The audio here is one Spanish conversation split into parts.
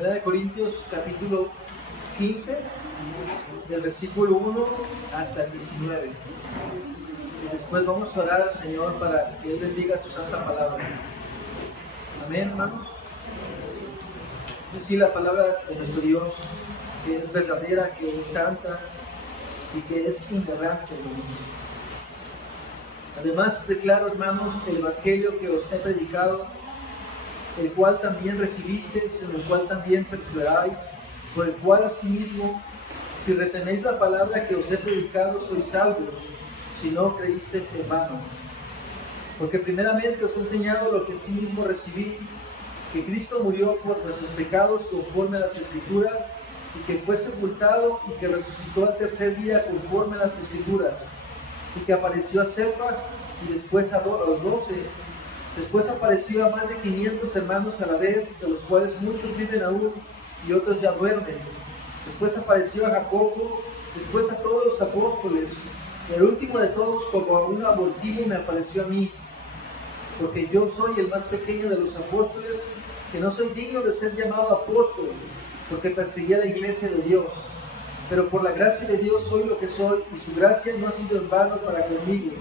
1 Corintios capítulo 15, del versículo 1 hasta el 19. Y después vamos a orar al Señor para que Él bendiga su santa palabra. Amén, hermanos. Es decir, la palabra de nuestro Dios, que es verdadera, que es santa y que es inerrante. Además, declaro, hermanos, el evangelio que os he predicado, el cual también recibisteis, en el cual también perseveráis, por el cual asimismo, si retenéis la palabra que os he predicado, sois salvos, si no creísteis en vano. Porque primeramente os he enseñado lo que asimismo recibí, que Cristo murió por nuestros pecados conforme a las Escrituras, y que fue sepultado y que resucitó al tercer día conforme a las Escrituras, y que apareció a Cefas y después a los 12. Después apareció a más de 500 hermanos a la vez, de los cuales muchos viven aún y otros ya duermen. Después apareció a Jacobo, después a todos los apóstoles, y el último de todos, como a un abortivo, me apareció a mí, porque yo soy el más pequeño de los apóstoles, que no soy digno de ser llamado apóstol, porque perseguía la iglesia de Dios. Pero por la gracia de Dios soy lo que soy, y su gracia no ha sido en vano para conmigo.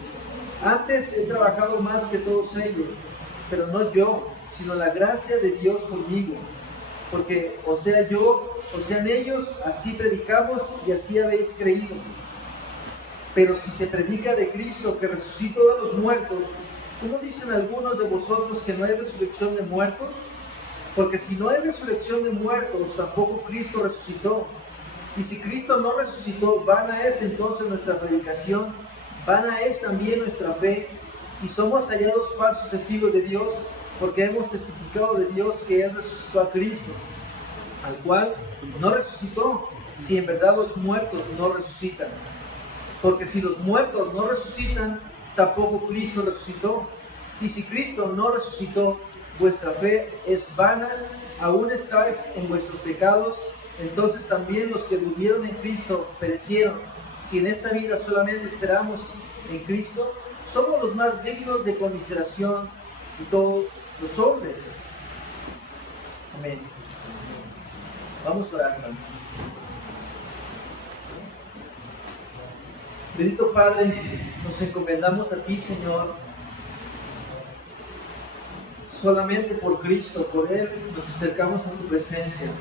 Antes he trabajado más que todos ellos, pero no yo, sino la gracia de Dios conmigo. Porque o sea yo, o sean ellos, así predicamos y así habéis creído. Pero si se predica de Cristo que resucitó de los muertos, ¿cómo dicen algunos de vosotros que no hay resurrección de muertos? Porque si no hay resurrección de muertos, tampoco Cristo resucitó. Y si Cristo no resucitó, vana es entonces nuestra predicación, vana es también nuestra fe, y somos hallados falsos testigos de Dios, porque hemos testificado de Dios que Él resucitó a Cristo, al cual no resucitó, si en verdad los muertos no resucitan. Porque si los muertos no resucitan, tampoco Cristo resucitó. Y si Cristo no resucitó, vuestra fe es vana, aún estáis en vuestros pecados. Entonces también los que durmieron en Cristo perecieron. Si en esta vida solamente esperamos en Cristo, somos los más dignos de conmiseración de todos los hombres. Amén. Vamos a orar, hermanos. Bendito Padre, nos encomendamos a ti, Señor. Solamente por Cristo, por Él, nos acercamos a tu presencia.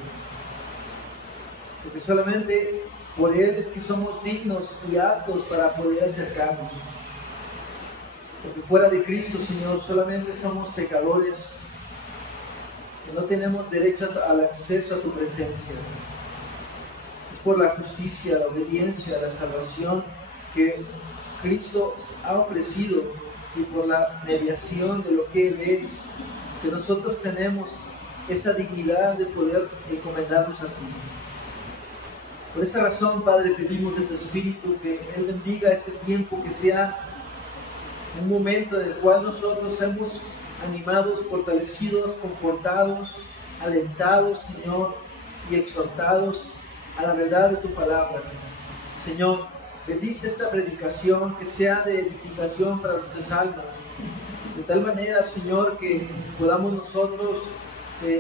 Porque solamente por Él es que somos dignos y aptos para poder acercarnos. Porque fuera de Cristo, Señor, solamente somos pecadores, que no tenemos derecho al acceso a tu presencia. Es por la justicia, la obediencia, la salvación que Cristo ha ofrecido y por la mediación de lo que Él es, que nosotros tenemos esa dignidad de poder encomendarnos a ti. Por esa razón, Padre, pedimos de tu Espíritu que Él bendiga este tiempo, que sea un momento en el cual nosotros seamos animados, fortalecidos, confortados, alentados, Señor, y exhortados a la verdad de tu palabra. Señor, bendice esta predicación, que sea de edificación para nuestras almas, de tal manera, Señor, que podamos nosotros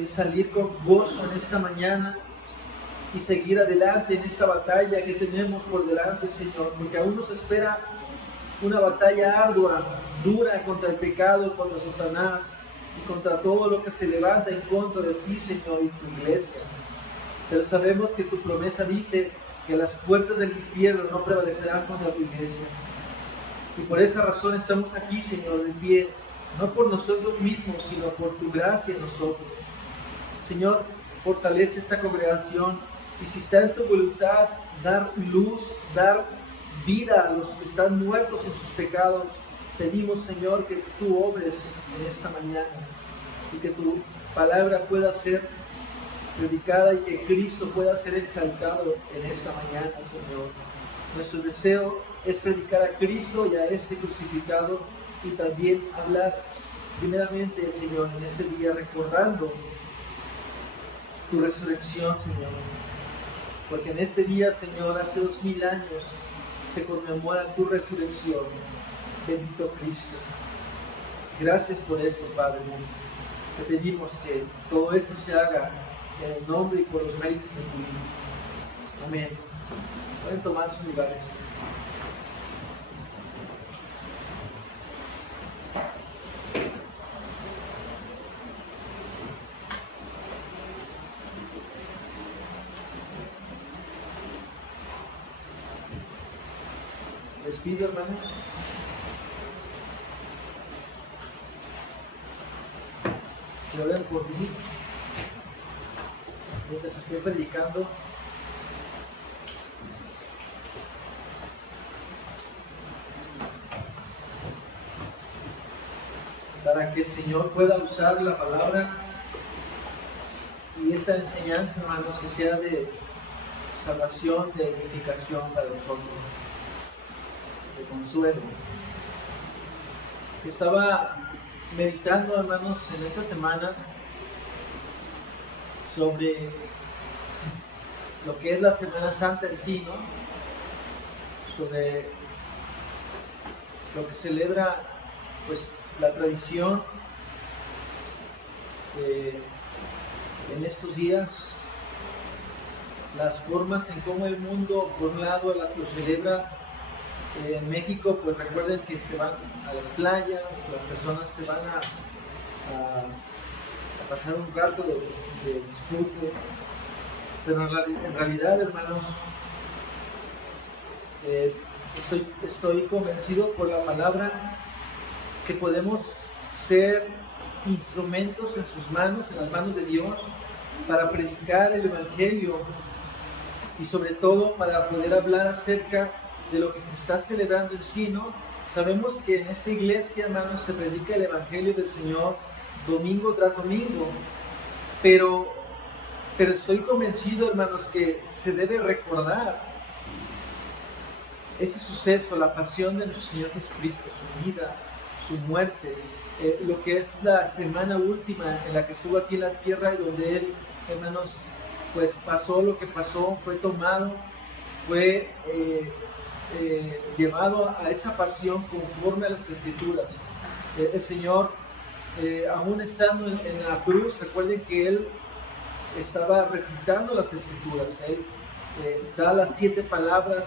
salir con gozo en esta mañana y seguir adelante en esta batalla que tenemos por delante, Señor, porque aún nos espera una batalla ardua, dura contra el pecado, contra Satanás y contra todo lo que se levanta en contra de ti, Señor, y tu iglesia. Pero sabemos que tu promesa dice que las puertas del infierno no prevalecerán contra tu iglesia. Y por esa razón estamos aquí, Señor, de pie, no por nosotros mismos, sino por tu gracia en nosotros. Señor, fortalece esta congregación, y si está en tu voluntad, dar luz, dar vida a los que están muertos en sus pecados, pedimos, Señor, que tú obres en esta mañana y que tu palabra pueda ser predicada y que Cristo pueda ser exaltado en esta mañana, Señor. Nuestro deseo es predicar a Cristo y a este crucificado, y también hablar primeramente, Señor, en ese día recordando tu resurrección, Señor. Porque en este día, Señor, hace 2000 años se conmemora tu resurrección. Bendito Cristo. Gracias por esto, Padre. Te pedimos que todo esto se haga en el nombre y por los méritos de tu vida. Amén. Pueden tomar sus lugares. Les pido, hermanos, que oren por mí mientras estoy predicando. Para que el Señor pueda usar la palabra y esta enseñanza, hermanos, que sea de salvación, de edificación para nosotros, de consuelo. Estaba meditando, hermanos, en esta semana sobre lo que es la Semana Santa en sí, ¿no? Sobre lo que celebra, pues, la tradición en estos días, las formas en cómo el mundo, por un lado, lo celebra. En México, pues recuerden que se van a las playas, las personas se van a pasar un rato de disfrute, pero en realidad, hermanos, estoy convencido por la palabra que podemos ser instrumentos en sus manos, en las manos de Dios, para predicar el Evangelio y sobre todo para poder hablar acerca de lo que se está celebrando en sí, ¿no? Sabemos que en esta iglesia, hermanos, se predica el Evangelio del Señor domingo tras domingo, pero estoy convencido, hermanos, que se debe recordar ese suceso, la pasión de nuestro Señor Jesucristo, su vida, su muerte, lo que es la semana última en la que estuvo aquí en la tierra y donde Él, hermanos, pues pasó lo que pasó, fue tomado, fue llevado a esa pasión conforme a las Escrituras. El Señor, aún estando en la cruz, recuerden que Él estaba recitando las Escrituras. Él da las 7 palabras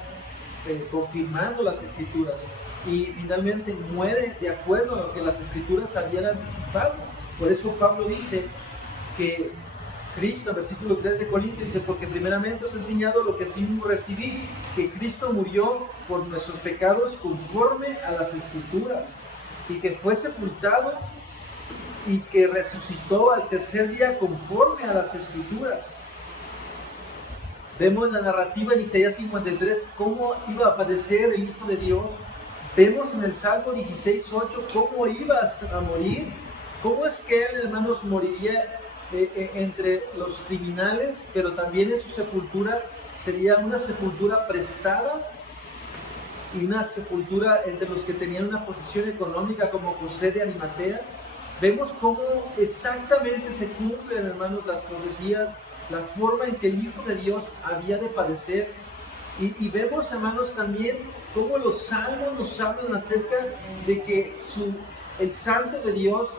confirmando las Escrituras y finalmente muere de acuerdo a lo que las Escrituras habían anticipado. Por eso Pablo dice que Cristo, en versículo 3 de Corintios, dice: porque primeramente os he enseñado lo que asimismo recibí, que Cristo murió por nuestros pecados conforme a las Escrituras, y que fue sepultado y que resucitó al tercer día conforme a las Escrituras. Vemos la narrativa en Isaías 53, cómo iba a padecer el Hijo de Dios. Vemos en el Salmo 16:8 cómo ibas a morir, cómo es que Él, hermanos, moriría entre los criminales, pero también en su sepultura sería una sepultura prestada y una sepultura entre los que tenían una posición económica, como José de Arimatea. Vemos cómo exactamente se cumplen, hermanos, las profecías, la forma en que el Hijo de Dios había de padecer. Y vemos, hermanos, también cómo los salmos nos hablan acerca de que el Santo de Dios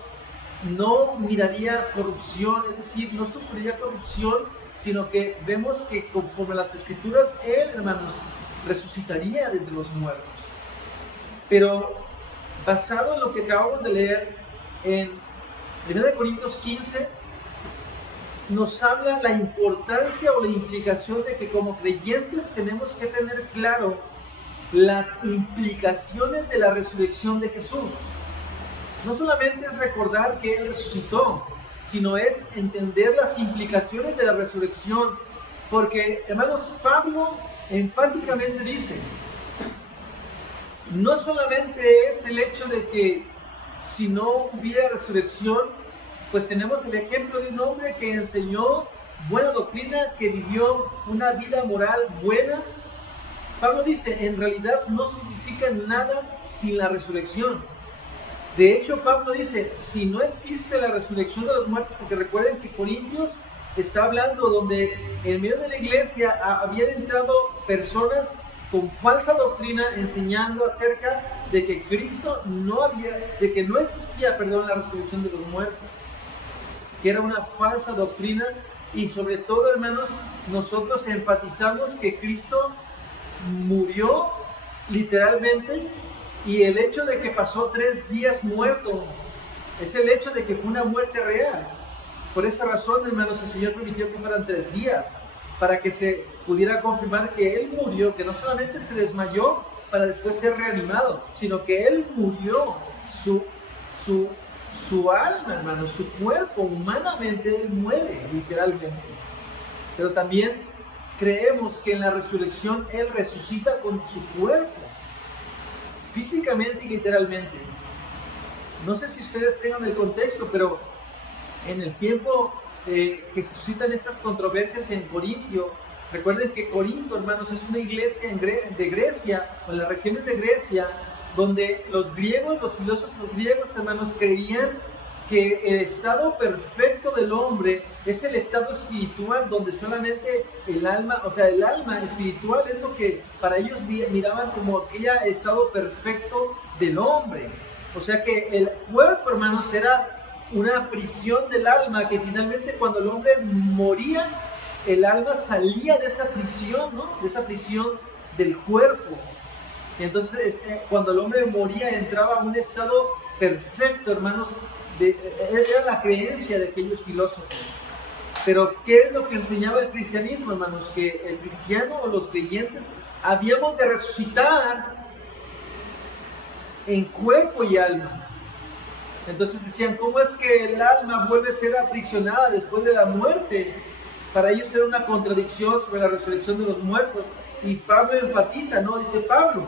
no miraría corrupción, es decir, no sufriría corrupción, sino que vemos que conforme a las Escrituras, Él, hermanos, resucitaría de entre los muertos. Pero basado en lo que acabamos de leer en 1 Corintios 15, nos habla la importancia o la implicación de que como creyentes tenemos que tener claro las implicaciones de la resurrección de Jesús. No solamente es recordar que Él resucitó, sino es entender las implicaciones de la resurrección. Porque, hermanos, Pablo enfáticamente dice, no solamente es el hecho de que si no hubiera resurrección, pues tenemos el ejemplo de un hombre que enseñó buena doctrina, que vivió una vida moral buena. Pablo dice, en realidad no significa nada sin la resurrección. De hecho, Pablo dice, si no existe la resurrección de los muertos, porque recuerden que Corintios está hablando donde en medio de la iglesia habían entrado personas con falsa doctrina enseñando acerca de que de que no existía, la resurrección de los muertos, que era una falsa doctrina Y sobre todo, hermanos, nosotros enfatizamos que Cristo murió literalmente, y el hecho de que pasó 3 días muerto es el hecho de que fue una muerte real. Por esa razón, hermanos, el Señor permitió que fueran 3 días, para que se pudiera confirmar que Él murió, que no solamente se desmayó para después ser reanimado, sino que Él murió, su alma, hermanos, su cuerpo, humanamente Él muere, literalmente. Pero también creemos que en la resurrección Él resucita con su cuerpo, físicamente y literalmente. No sé si ustedes tengan el contexto, pero en el tiempo que se suscitan estas controversias en Corintio, recuerden que Corinto, hermanos, es una iglesia de Grecia, o en las regiones de Grecia, donde los griegos, los filósofos griegos, hermanos, creían que el estado perfecto del hombre es el estado espiritual, donde solamente el alma, o sea, el alma espiritual es lo que para ellos miraban como aquel estado perfecto del hombre. O sea que el cuerpo, hermanos, era una prisión del alma, que finalmente cuando el hombre moría, el alma salía de esa prisión, ¿no? De esa prisión del cuerpo. Y entonces, cuando el hombre moría, entraba a un estado perfecto, hermanos. Era la creencia de aquellos filósofos. Pero, ¿qué es lo que enseñaba el cristianismo, hermanos? Que el cristiano o los creyentes habíamos de resucitar en cuerpo y alma. Entonces decían, ¿cómo es que el alma vuelve a ser aprisionada después de la muerte? Para ellos era una contradicción sobre la resurrección de los muertos. Y Pablo enfatiza, ¿no? Dice Pablo,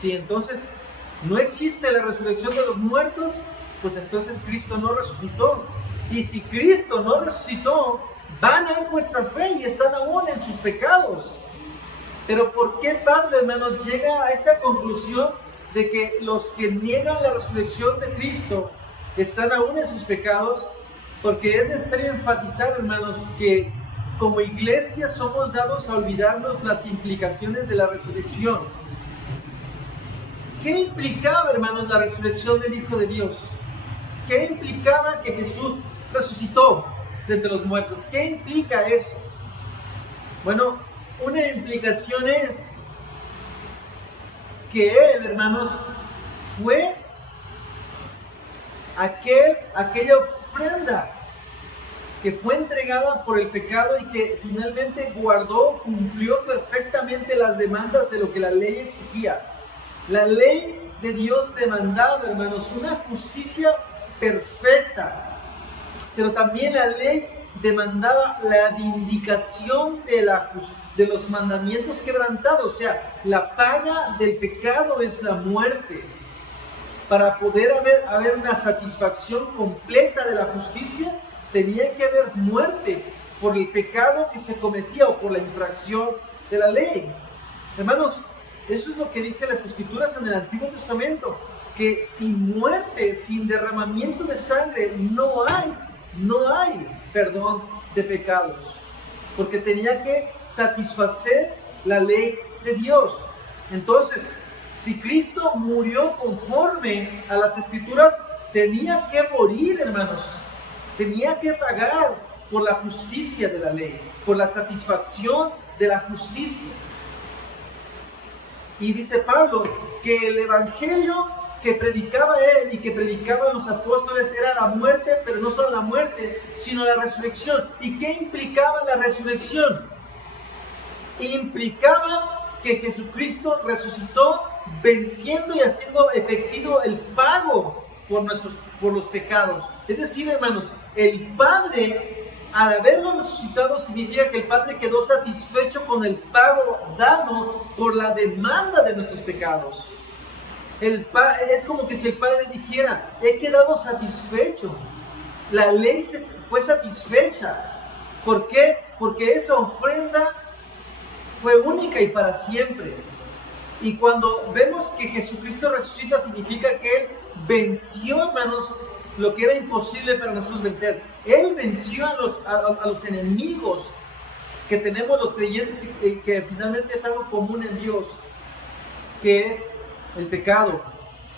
si entonces no existe la resurrección de los muertos, pues entonces Cristo no resucitó. Y si Cristo no resucitó, vana es vuestra fe y están aún en sus pecados. Pero ¿por qué Pablo, hermanos, llega a esta conclusión de que los que niegan la resurrección de Cristo están aún en sus pecados? Porque es necesario enfatizar, hermanos, que como iglesia somos dados a olvidarnos las implicaciones de la resurrección. ¿Qué implicaba, hermanos, la resurrección del Hijo de Dios? ¿Qué implicaba que Jesús resucitó de entre los muertos? ¿Qué implica eso? Bueno, una implicación es que Él, hermanos, fue aquella ofrenda que fue entregada por el pecado y que finalmente cumplió perfectamente las demandas de lo que la ley exigía. La ley de Dios demandaba, hermanos, una justicia perfecta, pero también la ley demandaba la vindicación de los mandamientos quebrantados. O sea, la paga del pecado es la muerte. Para poder haber una satisfacción completa de la justicia, tenía que haber muerte por el pecado que se cometía o por la infracción de la ley. Hermanos, eso es lo que dicen las Escrituras en el Antiguo Testamento, que sin muerte, sin derramamiento de sangre, no hay perdón de pecados, porque tenía que satisfacer la ley de Dios. Entonces, si Cristo murió conforme a las Escrituras, tenía que morir, hermanos. Tenía que pagar por la justicia de la ley, por la satisfacción de la justicia. Y dice Pablo que el evangelio que predicaba él y que predicaban los apóstoles era la muerte, pero no solo la muerte, sino la resurrección. ¿Y qué implicaba la resurrección? Implicaba que Jesucristo resucitó venciendo y haciendo efectivo el pago por los pecados. Es decir, hermanos, el Padre, al haberlo resucitado, significa que el Padre quedó satisfecho con el pago dado por la demanda de nuestros pecados. Es como que si el Padre dijera, he quedado satisfecho. La ley fue satisfecha. ¿Por qué? Porque esa ofrenda fue única y para siempre. Y cuando vemos que Jesucristo resucita, significa que Él venció, hermanos, lo que era imposible para nosotros vencer. Él venció a los enemigos que tenemos los creyentes, que finalmente es algo común en Dios, que es el pecado,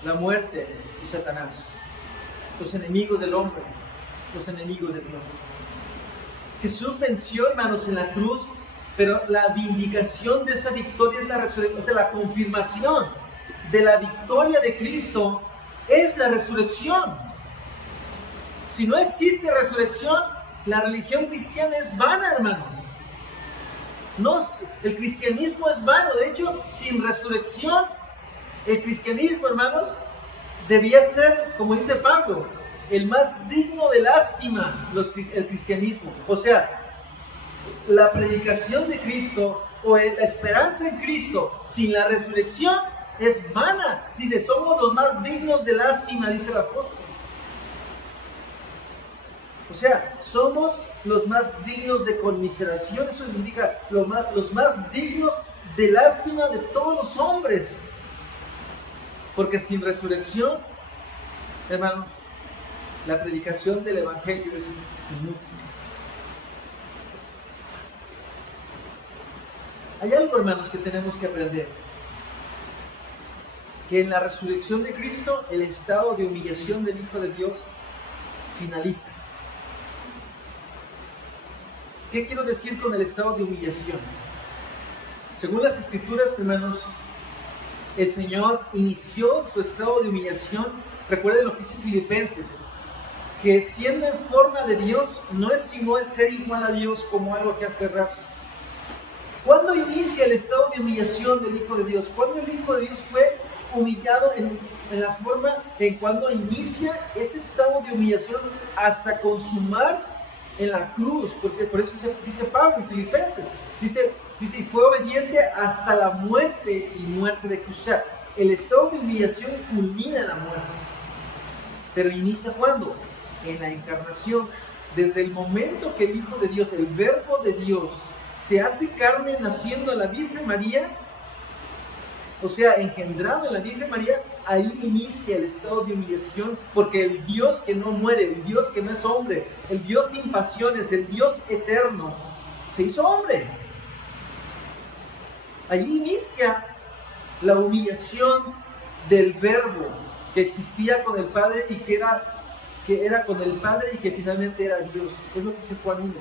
la muerte y Satanás. Los enemigos del hombre, los enemigos de Dios. Jesús venció, hermanos, en la cruz, pero la vindicación de esa victoria es la resurrección, o sea, la confirmación de la victoria de Cristo es la resurrección. Si no existe resurrección, la religión cristiana es vana, hermanos. No, el cristianismo es vano. De hecho, sin resurrección, el cristianismo, hermanos, debía ser, como dice Pablo, el más digno de lástima, el cristianismo. O sea, la predicación de Cristo o la esperanza en Cristo sin la resurrección es vana. Dice, somos los más dignos de lástima, dice el apóstol. O sea, somos los más dignos de conmiseración. Eso significa los más dignos de lástima de todos los hombres. Porque sin resurrección, hermanos, la predicación del Evangelio es inútil. Hay algo, hermanos, que tenemos que aprender. Que en la resurrección de Cristo, el estado de humillación del Hijo de Dios finaliza. ¿Qué quiero decir con el estado de humillación? Según las Escrituras, hermanos, el Señor inició su estado de humillación. Recuerden lo que dice Filipenses, que siendo en forma de Dios, no estimó el ser igual a Dios como algo que aferrarse. ¿Cuándo inicia el estado de humillación del Hijo de Dios? ¿Cuándo el Hijo de Dios fue humillado en la forma en cuando inicia ese estado de humillación hasta consumar en la cruz? Porque por eso dice Pablo en Filipenses, dice, y fue obediente hasta la muerte y muerte de cruz. O sea, el estado de humillación culmina en la muerte. Pero inicia ¿cuándo? En la encarnación. Desde el momento que el Hijo de Dios, el Verbo de Dios, se hace carne naciendo en la Virgen María, o sea, engendrado en la Virgen María, ahí inicia el estado de humillación, porque el Dios que no muere, el Dios que no es hombre, el Dios sin pasiones, el Dios eterno, se hizo hombre. Allí inicia la humillación del Verbo que existía con el Padre y que era con el Padre y que finalmente era Dios. Es lo que dice Juan 1.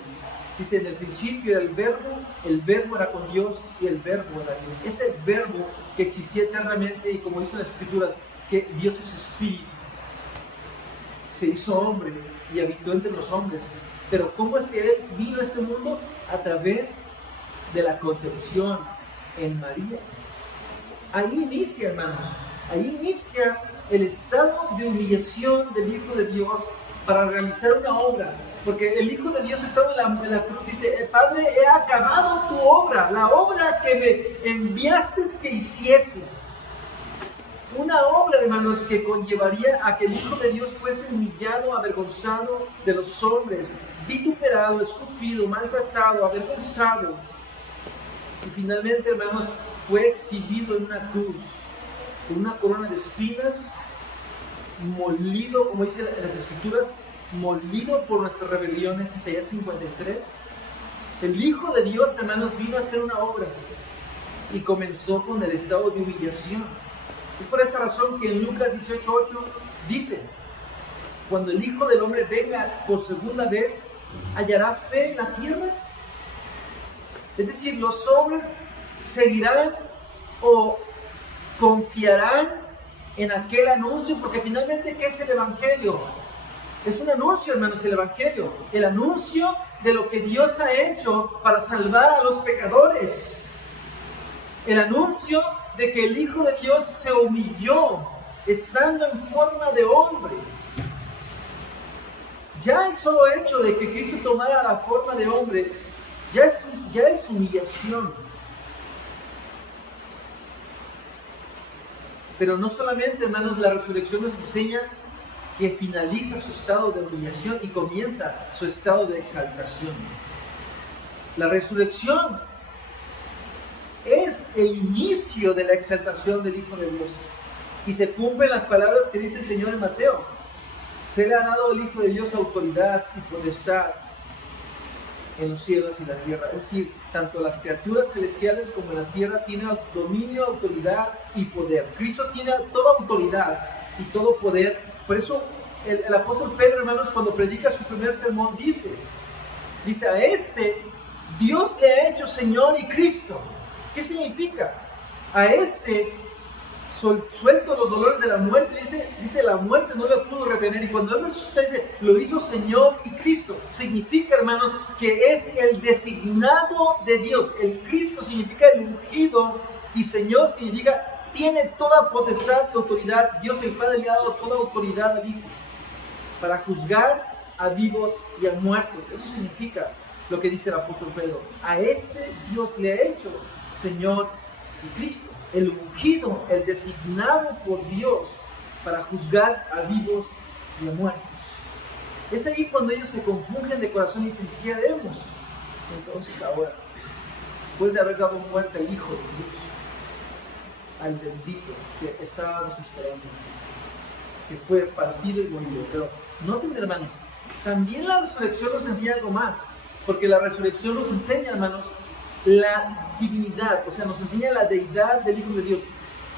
Dice, en el principio era el Verbo era con Dios y el Verbo era Dios. Ese Verbo que existía eternamente y como dicen las Escrituras, que Dios es Espíritu, se hizo hombre y habitó entre los hombres. Pero ¿cómo es que Él vino a este mundo? A través de la concepción en María. Ahí inicia, hermanos, ahí inicia el estado de humillación del Hijo de Dios para realizar una obra. Porque el Hijo de Dios estaba en la cruz, dice, Padre, he acabado tu obra, la obra que me enviaste que hiciese. Una obra, hermanos, que conllevaría a que el Hijo de Dios fuese humillado, avergonzado de los hombres, vituperado, escupido, maltratado, avergonzado. Y finalmente, hermanos, fue exhibido en una cruz, con una corona de espinas, molido, como dice en las Escrituras, molido por nuestras rebeliones, Isaías 53. El Hijo de Dios, hermanos, vino a hacer una obra y comenzó con el estado de humillación. Es por esa razón que en Lucas 18:8 dice, cuando el Hijo del Hombre venga por segunda vez, ¿hallará fe en la tierra? Es decir, los hombres seguirán o confiarán en aquel anuncio, porque finalmente, ¿qué es el Evangelio? Es un anuncio, hermanos, el Evangelio. El anuncio de lo que Dios ha hecho para salvar a los pecadores. El anuncio de que el Hijo de Dios se humilló estando en forma de hombre. Ya el solo hecho de que Cristo tomara la forma de hombre ya es humillación. Pero no solamente, hermanos, la resurrección nos enseña que finaliza su estado de humillación y comienza su estado de exaltación. La resurrección es el inicio de la exaltación del Hijo de Dios. Y se cumplen las palabras que dice el Señor en Mateo. Se le ha dado al Hijo de Dios autoridad y potestad en los cielos y la tierra. Es decir, tanto las criaturas celestiales como la tierra tienen dominio, autoridad y poder. Cristo tiene toda autoridad y todo poder. Por eso el apóstol Pedro, hermanos, cuando predica su primer sermón, dice Dice, a este Dios le ha hecho Señor y Cristo. ¿Qué significa? A este suelto los dolores de la muerte, dice la muerte no lo pudo retener, y cuando él resucita dice, lo hizo Señor y Cristo. Significa, hermanos, que es el designado de Dios. El Cristo significa el ungido, y Señor significa tiene toda potestad y autoridad. Dios el Padre le ha dado toda autoridad al Hijo para juzgar a vivos y a muertos. Eso significa lo que dice el apóstol Pedro. A este Dios le ha hecho Señor y Cristo, el ungido, el designado por Dios para juzgar a vivos y a muertos. Es ahí cuando ellos se compungen de corazón y dicen, ¿qué haremos? Entonces ahora, después de haber dado muerte al Hijo de Dios, al bendito que estábamos esperando, que fue partido y morido. Pero noten, hermanos, también la resurrección nos enseña algo más, porque la resurrección nos enseña, hermanos, la divinidad, o sea, nos enseña la deidad del Hijo de Dios.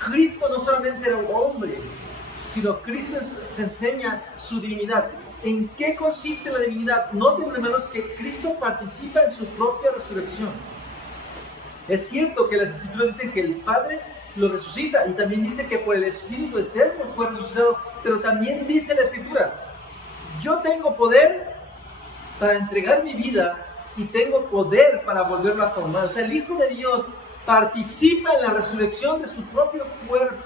Cristo no solamente era un hombre, sino Cristo se enseña su divinidad. ¿En qué consiste la divinidad? Noten, hermanos, que Cristo participa en su propia resurrección. Es cierto que las Escrituras dicen que el Padre lo resucita, y también dice que por el Espíritu Eterno fue resucitado, pero también dice la Escritura, yo tengo poder para entregar mi vida y tengo poder para volverlo a tomar. O sea, el Hijo de Dios participa en la resurrección de su propio cuerpo.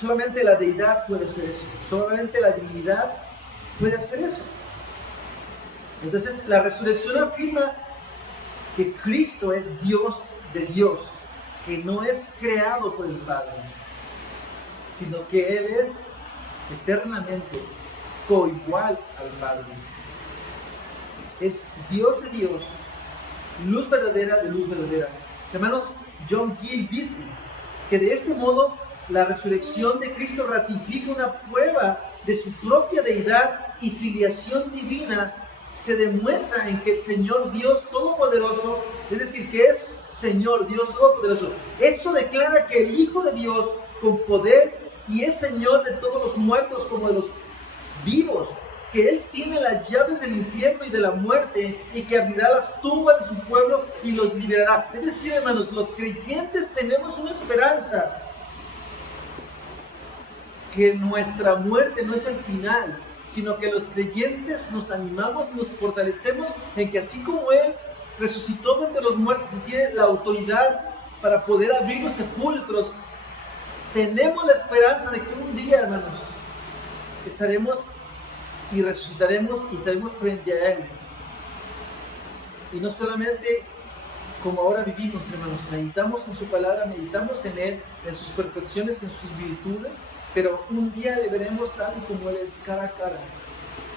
Solamente la deidad puede hacer eso. Solamente la divinidad puede hacer eso. Entonces, la resurrección afirma que Cristo es Dios de Dios, que no es creado por el Padre, sino que Él es eternamente coigual al Padre. Es Dios de Dios, luz verdadera de luz verdadera. Hermanos, John Gill dice que de este modo la resurrección de Cristo ratifica una prueba de su propia deidad y filiación divina. Se demuestra en que el Señor Dios Todopoderoso, es decir, que es Señor Dios Todopoderoso, eso declara que el Hijo de Dios con poder y es Señor de todos los muertos como de los vivos, que Él tiene las llaves del infierno y de la muerte y que abrirá las tumbas de su pueblo y los liberará. Es decir, hermanos, los creyentes tenemos una esperanza, que nuestra muerte no es el final, sino que los creyentes nos animamos y nos fortalecemos en que así como Él resucitó de entre los muertos y tiene la autoridad para poder abrir los sepulcros, tenemos la esperanza de que un día, hermanos, estaremos y resucitaremos y estaremos frente a Él. Y no solamente como ahora vivimos, hermanos, meditamos en su palabra, meditamos en Él, en sus perfecciones, en sus virtudes, pero un día le veremos tal y como Él es, cara a cara,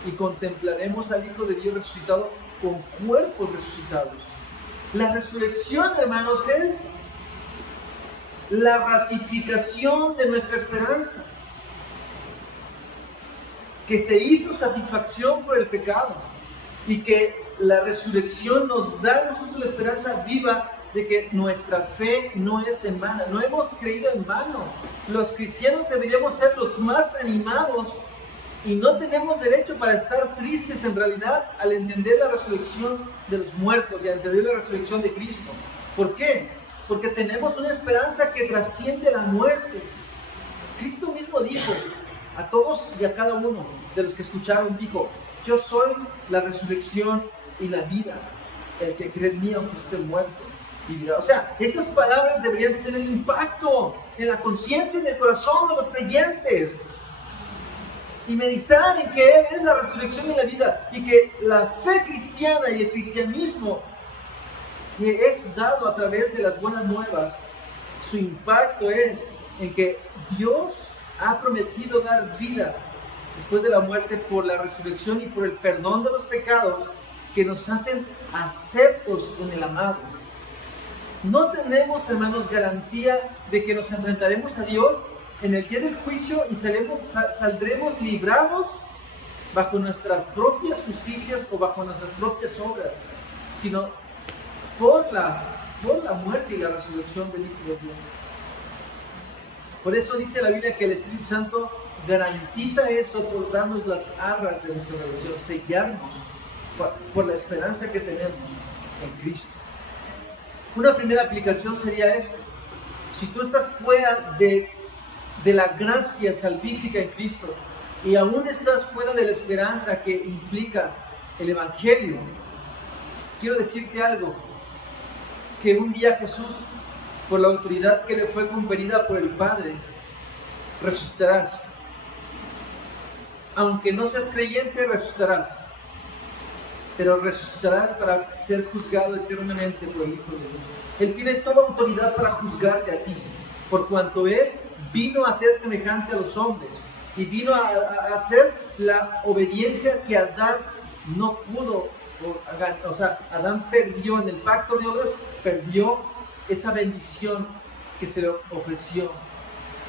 y contemplaremos al Hijo de Dios resucitado con cuerpos resucitados. La resurrección, hermanos, es la ratificación de nuestra esperanza, que se hizo satisfacción por el pecado, y que la resurrección nos da a nosotros la esperanza viva de que nuestra fe no es en vano, no hemos creído en vano. Los cristianos deberíamos ser los más animados y no tenemos derecho para estar tristes en realidad al entender la resurrección de los muertos y al entender la resurrección de Cristo. ¿Por qué? Porque tenemos una esperanza que trasciende la muerte. Cristo mismo dijo a todos y a cada uno de los que escucharon, dijo, yo soy la resurrección y la vida. El que cree en mí, aunque esté muerto, vivirá. O sea, esas palabras deberían tener impacto en la conciencia y en el corazón de los creyentes. Y meditar en que Él es la resurrección y la vida. Y que la fe cristiana y el cristianismo que es dado a través de las buenas nuevas, su impacto es en que Dios ha prometido dar vida después de la muerte por la resurrección y por el perdón de los pecados que nos hacen aceptos en el amado. No tenemos, hermanos, garantía de que nos enfrentaremos a Dios en el día del juicio y saldremos librados bajo nuestras propias justicias o bajo nuestras propias obras, sino por la muerte y la resurrección del Hijo de Dios. Por eso dice la Biblia que el Espíritu Santo garantiza eso por darnos las arras de nuestra redención, sellarnos por la esperanza que tenemos en Cristo. Una primera aplicación sería esto: si tú estás fuera de la gracia salvífica en Cristo y aún estás fuera de la esperanza que implica el Evangelio, quiero decirte algo, que un día Jesús, por la autoridad que le fue conferida por el Padre, resucitarás. Aunque no seas creyente, resucitarás, pero resucitarás para ser juzgado eternamente por el Hijo de Dios. Él tiene toda autoridad para juzgarte a ti, por cuanto Él vino a ser semejante a los hombres y vino a hacer la obediencia que Adán no pudo. O sea, Adán perdió en el pacto de obras, perdió esa bendición que se le ofreció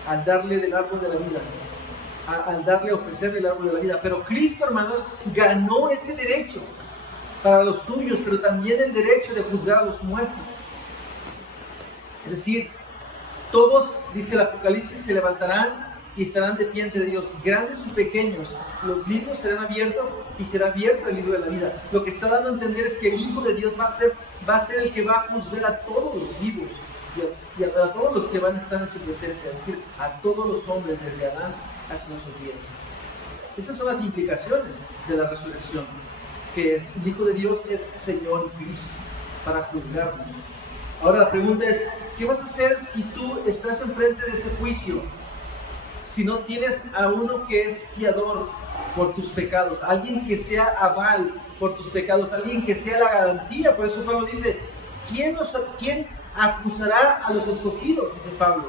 al darle del árbol de la vida, al ofrecerle el árbol de la vida. Pero Cristo, hermanos, ganó ese derecho para los suyos, pero también el derecho de juzgar a los muertos. Es decir, todos, dice el Apocalipsis, se levantarán y estarán de pie ante Dios, grandes y pequeños. Los libros serán abiertos y será abierto el libro de la vida. Lo que está dando a entender es que el Hijo de Dios va a ser el que va a juzgar a todos los vivos y a todos los que van a estar en su presencia, es decir, a todos los hombres desde Adán hasta nuestros días. Esas son las implicaciones de la resurrección, que el Hijo de Dios es Señor y Cristo para juzgarnos. Ahora la pregunta es, ¿qué vas a hacer si tú estás enfrente de ese juicio? Si no tienes a uno que es fiador por tus pecados, alguien que sea aval por tus pecados, alguien que sea la garantía. Por eso Pablo dice, ¿quién acusará a los escogidos? Dice Pablo.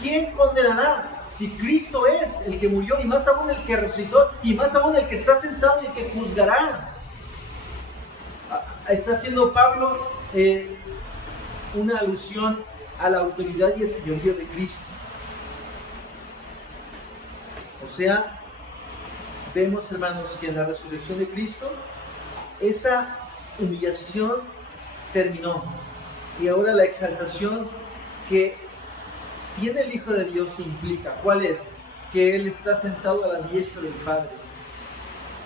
¿Quién condenará? Si Cristo es el que murió, y más aún el que resucitó, y más aún el que está sentado y el que juzgará. Está haciendo Pablo una alusión a la autoridad y el señorío de Cristo. O sea, vemos, hermanos, que en la resurrección de Cristo esa humillación terminó, y ahora la exaltación que tiene el Hijo de Dios se implica. ¿Cuál es? Que Él está sentado a la diestra del Padre,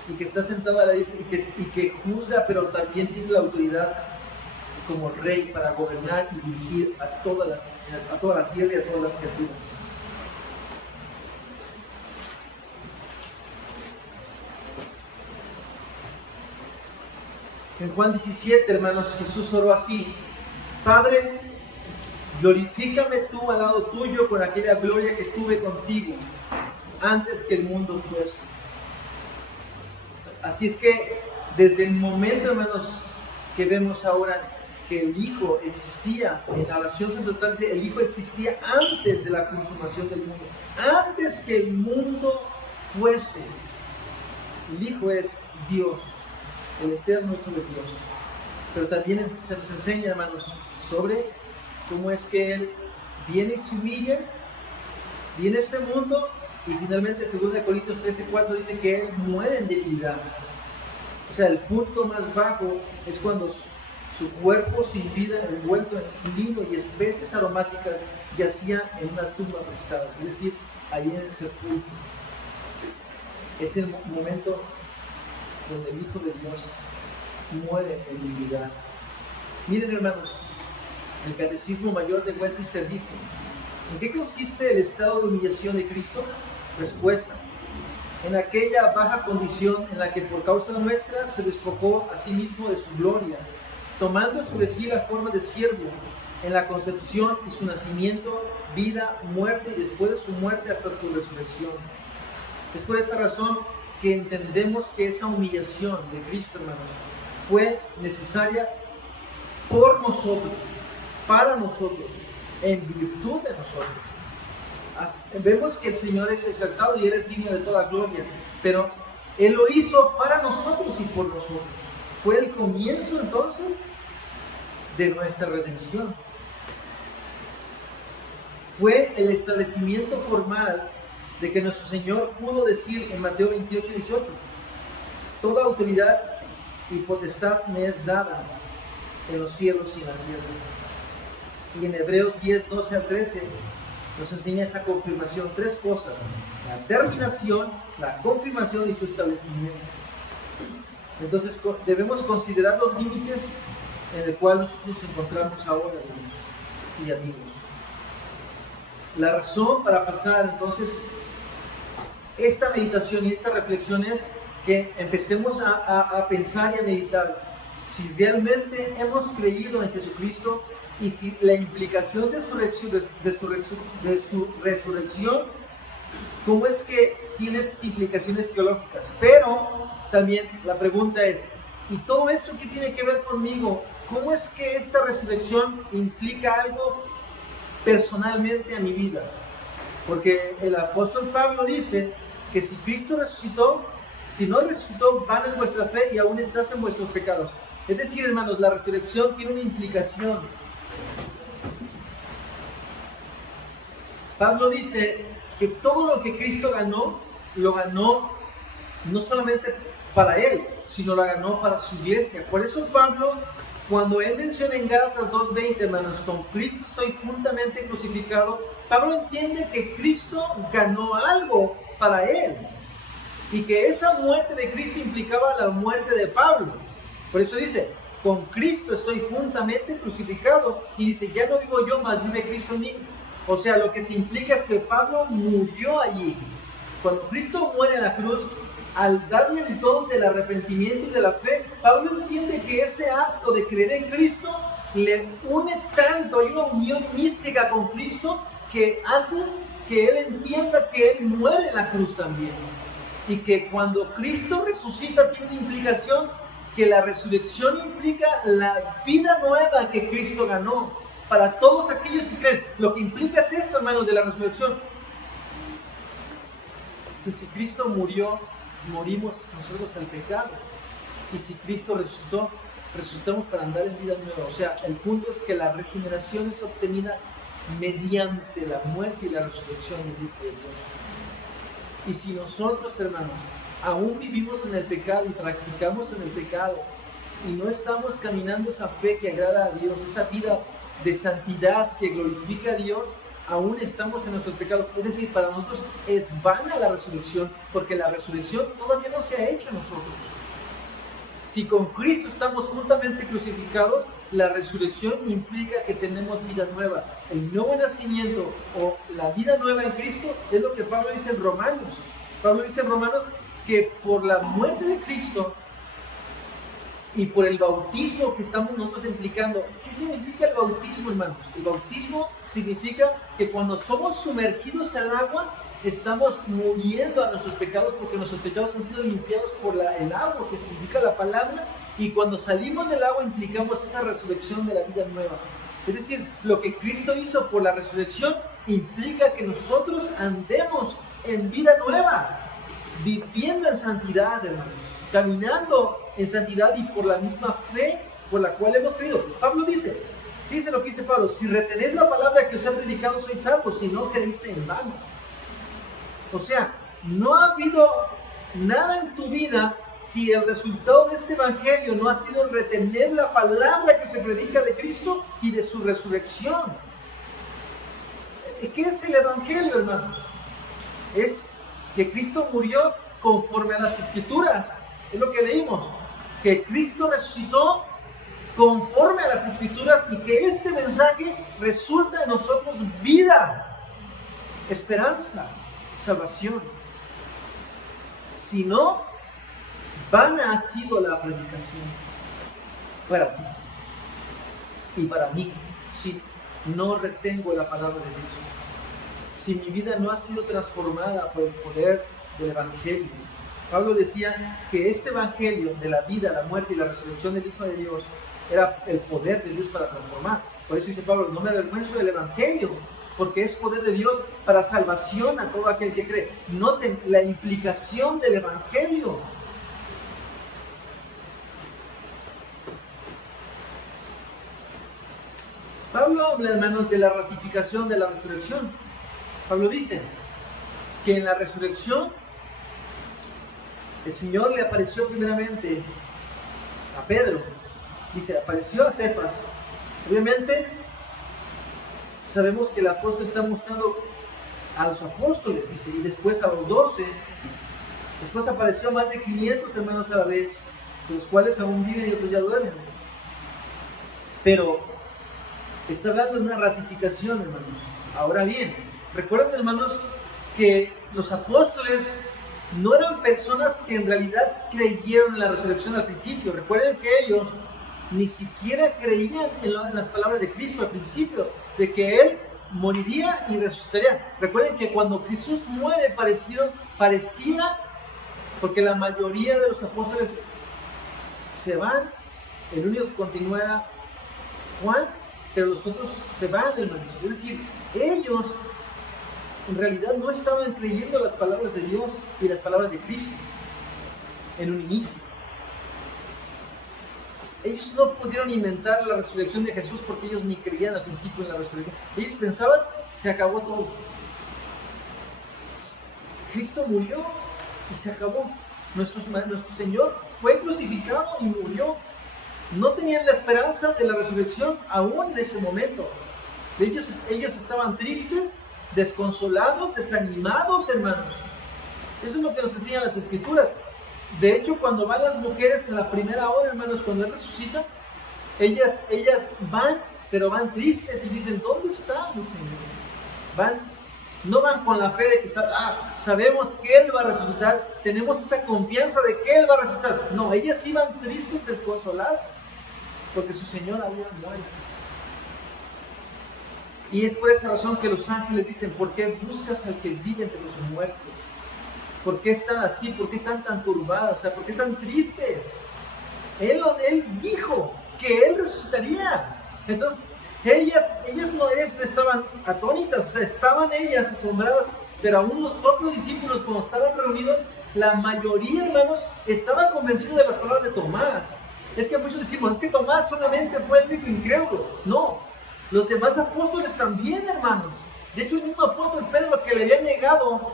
y que está sentado a la diestra y que juzga, pero también tiene la autoridad como Rey para gobernar y dirigir a toda la tierra y a todas las criaturas. En Juan 17, hermanos, Jesús oró así: Padre, glorifícame tú al lado tuyo con aquella gloria que tuve contigo antes que el mundo fuese. Así es que desde el momento, hermanos, que vemos ahora que el Hijo existía en la oración sacerdotal, el Hijo existía antes de la consumación del mundo, antes que el mundo fuese. El Hijo es Dios, el eterno Hijo de Dios. Pero también se nos enseña, hermanos, sobre cómo es que Él viene y se humilla, viene a este mundo, y finalmente 2 Corintios 13:4 dice que Él muere en debilidad. O sea, el punto más bajo es cuando su cuerpo sin vida, envuelto en lino y especies aromáticas, yacía en una tumba prestada, es decir, ahí en el sepulcro. Es el momento donde el Hijo de Dios muere en divinidad. Miren, hermanos, el Catecismo Mayor de Westminster dice: ¿en qué consiste el estado de humillación de Cristo? Respuesta: en aquella baja condición en la que por causa nuestra se despojó a sí mismo de su gloria, tomando sobre sí la forma de siervo en la concepción y su nacimiento, vida, muerte y después de su muerte hasta su resurrección. Es por esta razón que entendemos que esa humillación de Cristo, hermanos, fue necesaria por nosotros, para nosotros, en virtud de nosotros. Vemos que el Señor es exaltado y Él es digno de toda gloria, pero Él lo hizo para nosotros y por nosotros. Fue el comienzo entonces de nuestra redención. Fue el establecimiento formal de que nuestro Señor pudo decir en Mateo 28:18: toda autoridad y potestad me es dada en los cielos y en la tierra. Y en Hebreos 10:12-13 nos enseña esa confirmación, tres cosas: la terminación, la confirmación y su establecimiento. Entonces debemos considerar los límites en el cual nosotros nos encontramos ahora, hermanos y amigos. La razón para pasar entonces esta meditación y esta reflexión es que empecemos a pensar y a meditar si realmente hemos creído en Jesucristo y si la implicación de su resurrección, cómo es que tiene esas implicaciones teológicas. Pero también la pregunta es, ¿y todo esto qué tiene que ver conmigo? ¿Cómo es que esta resurrección implica algo personalmente a mi vida? Porque el apóstol Pablo dice que si Cristo resucitó, si no resucitó, vana es vuestra fe y aún estás en vuestros pecados. Es decir, hermanos, la resurrección tiene una implicación. Pablo dice que todo lo que Cristo ganó, lo ganó no solamente para él, sino lo ganó para su iglesia. Por eso Pablo, cuando él menciona en Gálatas 2:20, hermanos, con Cristo estoy juntamente crucificado, Pablo entiende que Cristo ganó algo para él y que esa muerte de Cristo implicaba la muerte de Pablo. Por eso dice, con Cristo estoy juntamente crucificado, y dice, ya no vivo yo, mas vive Cristo en mí. O sea, lo que se implica es que Pablo murió allí. Cuando Cristo muere en la cruz, al darle el don del arrepentimiento y de la fe, Pablo entiende que ese acto de creer en Cristo le une tanto, hay una unión mística con Cristo que hace que él entienda que él muere en la cruz también. Y que cuando Cristo resucita tiene una implicación, que la resurrección implica la vida nueva que Cristo ganó. Para todos aquellos que creen, lo que implica es esto, hermanos, de la resurrección: que si Cristo murió, morimos nosotros al pecado, y si Cristo resucitó, resucitamos para andar en vida nueva. O sea, el punto es que la regeneración es obtenida mediante la muerte y la resurrección del Hijo de Dios. Y si nosotros, hermanos, aún vivimos en el pecado y practicamos en el pecado y no estamos caminando esa fe que agrada a Dios, esa vida de santidad que glorifica a Dios, aún estamos en nuestros pecados. Es decir, para nosotros es vana la resurrección, porque la resurrección todavía no se ha hecho en nosotros. Si con Cristo estamos juntamente crucificados, la resurrección implica que tenemos vida nueva. El nuevo nacimiento o la vida nueva en Cristo es lo que Pablo dice en Romanos. Pablo dice en Romanos que por la muerte de Cristo y por el bautismo que estamos nosotros implicando. ¿Qué significa el bautismo, hermanos? El bautismo significa que cuando somos sumergidos al agua, estamos muriendo a nuestros pecados, porque nuestros pecados han sido limpiados por el agua, que significa la palabra, y cuando salimos del agua implicamos esa resurrección de la vida nueva. Es decir, lo que Cristo hizo por la resurrección implica que nosotros andemos en vida nueva, viviendo en santidad, hermanos, caminando en santidad y por la misma fe por la cual hemos creído. Pablo dice, fíjense lo que dice Pablo: si retenéis la palabra que os he predicado, sois salvos, si no, creíste en vano. O sea, no ha habido nada en tu vida si el resultado de este evangelio no ha sido retener la palabra que se predica de Cristo y de su resurrección. ¿Qué es el evangelio, hermanos? Es que Cristo murió conforme a las Escrituras. Es lo que leímos, que Cristo resucitó conforme a las Escrituras y que este mensaje resulta en nosotros vida, esperanza, salvación. Si no, vana ha sido la predicación para ti y para mí, si no retengo la palabra de Dios, si mi vida no ha sido transformada por el poder del evangelio. Pablo decía que este evangelio de la vida, la muerte y la resurrección del Hijo de Dios era el poder de Dios para transformar. Por eso dice Pablo: no me avergüenzo del evangelio, porque es poder de Dios para salvación a todo aquel que cree. Noten la implicación del evangelio. Pablo habla, hermanos, de la ratificación de la resurrección. Pablo dice que en la resurrección el Señor le apareció primeramente a Pedro. Dice, apareció a Cefas. Obviamente, sabemos que el apóstol está mostrando a los apóstoles, dice, y después a los 12. Después apareció más de 500 hermanos a la vez, los cuales aún viven y otros ya duermen. Pero está hablando de una ratificación, hermanos. Ahora bien, recuerden, hermanos, que los apóstoles no eran personas que en realidad creyeron en la resurrección al principio. Recuerden que ellos ni siquiera creían en las palabras de Cristo al principio, de que Él moriría y resucitaría. Recuerden que cuando Jesús muere pareciera, porque la mayoría de los apóstoles se van, el único que continúa era Juan, pero los otros se van, hermanos. Es decir, ellos en realidad no estaban creyendo las palabras de Dios y las palabras de Cristo en un inicio. Ellos no pudieron inventar la resurrección de Jesús porque ellos ni creían al principio en la resurrección. Ellos pensaban, se acabó todo. Cristo murió y se acabó. Nuestro Señor fue crucificado y murió. No tenían la esperanza de la resurrección aún en ese momento. Ellos estaban tristes, desconsolados, desanimados, hermanos. Eso es lo que nos enseñan las Escrituras. De hecho, cuando van las mujeres en la primera hora, hermanos, cuando Él resucita, ellas van, pero van tristes y dicen, ¿dónde está mi Señor? No van con la fe de que sabemos que Él va a resucitar, tenemos esa confianza de que Él va a resucitar. No, ellas iban tristes, desconsoladas, porque su Señor había muerto. Y es por esa razón que los ángeles dicen, ¿por qué buscas al que vive entre los muertos? ¿Por qué están así? ¿Por qué están tan turbadas? O sea, ¿por qué están tristes? Él dijo que Él resucitaría. Entonces, ellas no estaban atónitas, o sea, estaban ellas asombradas, pero aún los propios discípulos, cuando estaban reunidos, la mayoría, hermanos, estaba convencido de las palabras de Tomás. Es que muchos decimos, es que Tomás solamente fue el único incrédulo. No, los demás apóstoles también, hermanos. De hecho, el mismo apóstol Pedro, que le había negado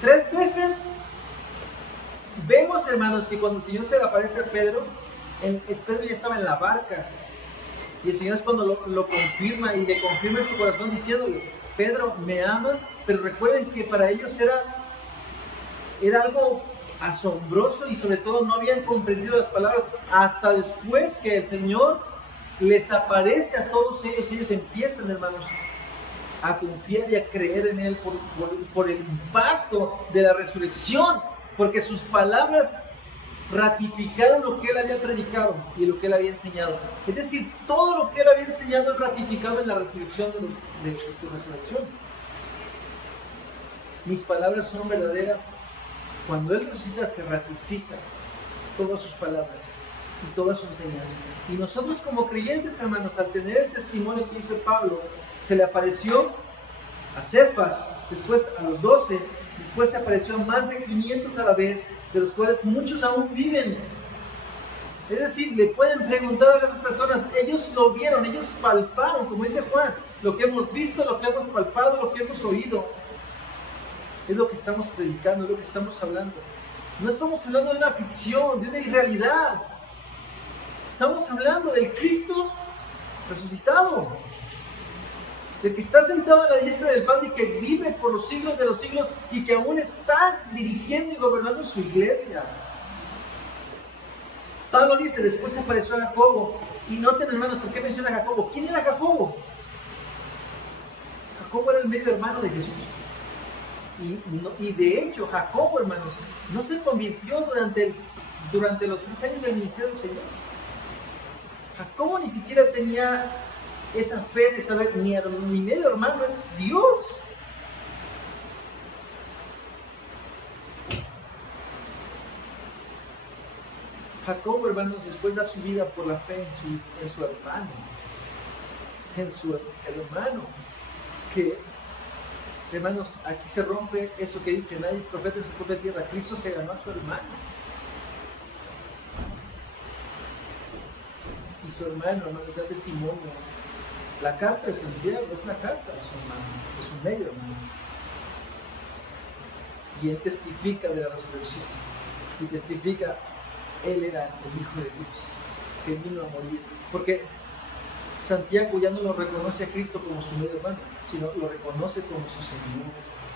3 veces, vemos, hermanos, que cuando el Señor se le aparece a Pedro, Pedro ya estaba en la barca. Y el Señor es cuando lo confirma y le confirma en su corazón diciéndole, Pedro, ¿me amas? Pero recuerden que para ellos era algo asombroso y sobre todo no habían comprendido las palabras hasta después que el Señor les aparece a todos ellos. Ellos empiezan, hermanos, a confiar y a creer en Él por el impacto de la resurrección, porque sus palabras ratificaron lo que Él había predicado y lo que Él había enseñado. Es decir, todo lo que Él había enseñado es ratificado en la resurrección de su resurrección. Mis palabras son verdaderas. Cuando Él resucita se ratifica todas sus palabras y toda su enseñanza. Y nosotros como creyentes, hermanos, al tener el testimonio que dice Pablo, se le apareció a Cefas, después a los 12, después se apareció a más de 500 a la vez, de los cuales muchos aún viven. Es decir, le pueden preguntar a esas personas, ellos lo vieron, ellos palparon, como dice Juan, lo que hemos visto, lo que hemos palpado, lo que hemos oído. Es lo que estamos predicando, es lo que estamos hablando. No estamos hablando de una ficción, de una irrealidad. Estamos hablando del Cristo resucitado, del que está sentado a la diestra del Padre y que vive por los siglos de los siglos y que aún está dirigiendo y gobernando su iglesia. Pablo dice, después apareció a Jacobo. Y noten, hermanos, ¿por qué menciona a Jacobo? ¿Quién era Jacobo? Jacobo era el medio hermano de Jesús. Y de hecho, Jacobo, hermanos, no se convirtió durante los 3 años del ministerio del Señor. Jacobo ni siquiera tenía esa fe de saber, mi medio hermano es Dios. Jacobo, hermanos, después da su vida por la fe en su hermano. En su hermano. Que, hermanos, aquí se rompe eso que dice, nadie es profeta en su propia tierra. Cristo se ganó a su hermano. Y su hermano, hermanos, da testimonio. La carta de Santiago es la carta de su hermano, de su medio hermano. Y él testifica de la resurrección. Y testifica, él era el Hijo de Dios, que vino a morir. Porque Santiago ya no lo reconoce a Cristo como su medio hermano, sino lo reconoce como su Señor.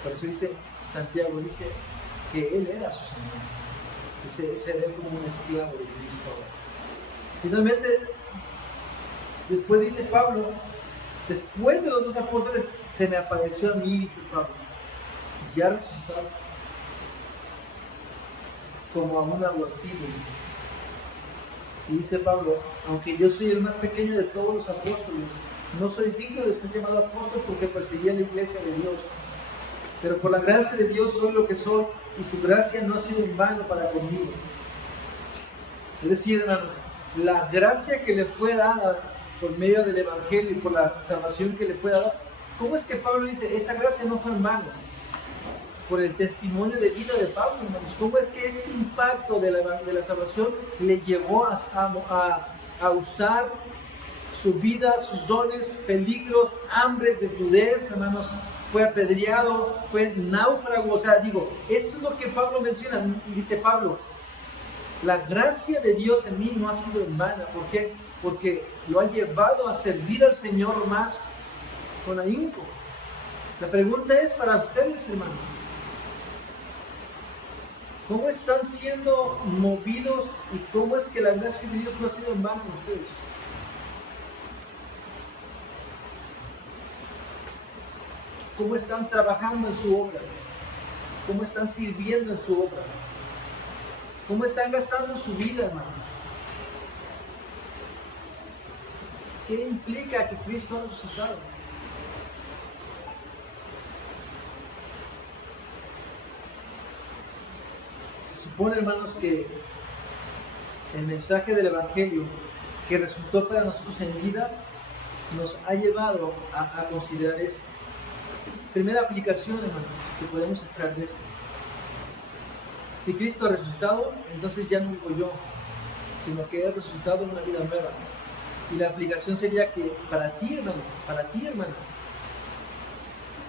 Por eso dice Santiago, dice que Él era su Señor. Se ve como un esclavo de Cristo. Finalmente, después dice Pablo, después de los dos apóstoles se me apareció a mí, dice Pablo, ya resucitado, como a un abortivo. Y dice Pablo, aunque yo soy el más pequeño de todos los apóstoles, no soy digno de ser llamado apóstol porque perseguía la iglesia de Dios. Pero por la gracia de Dios soy lo que soy y su gracia no ha sido en vano para conmigo. Es decir, hermano, la gracia que le fue dada por medio del Evangelio y por la salvación que le fue dada, ¿cómo es que Pablo dice, esa gracia no fue en vano? Por el testimonio de vida de Pablo, hermanos. ¿Cómo es que este impacto de la salvación le llevó a usar su vida, sus dones, peligros, hambre, desnudez, hermanos? Fue apedreado, fue náufrago. O sea, digo, eso es lo que Pablo menciona. Dice Pablo, la gracia de Dios en mí no ha sido en vano. ¿Por qué? Porque lo ha llevado a servir al Señor más con ahínco. La pregunta es para ustedes, hermanos. ¿Cómo están siendo movidos y cómo es que la gracia de Dios no ha sido en vano en ustedes? ¿Cómo están trabajando en su obra? ¿Cómo están sirviendo en su obra? ¿Cómo están gastando su vida, hermano? ¿Qué implica que Cristo ha resucitado? Se supone, hermanos, que el mensaje del Evangelio que resultó para nosotros en vida nos ha llevado a considerar esto. Primera aplicación, hermanos, que podemos extraer de esto. Si Cristo ha resucitado, entonces ya no vivo yo, sino que he resucitado en una vida nueva. Y la aplicación sería que para ti, hermano,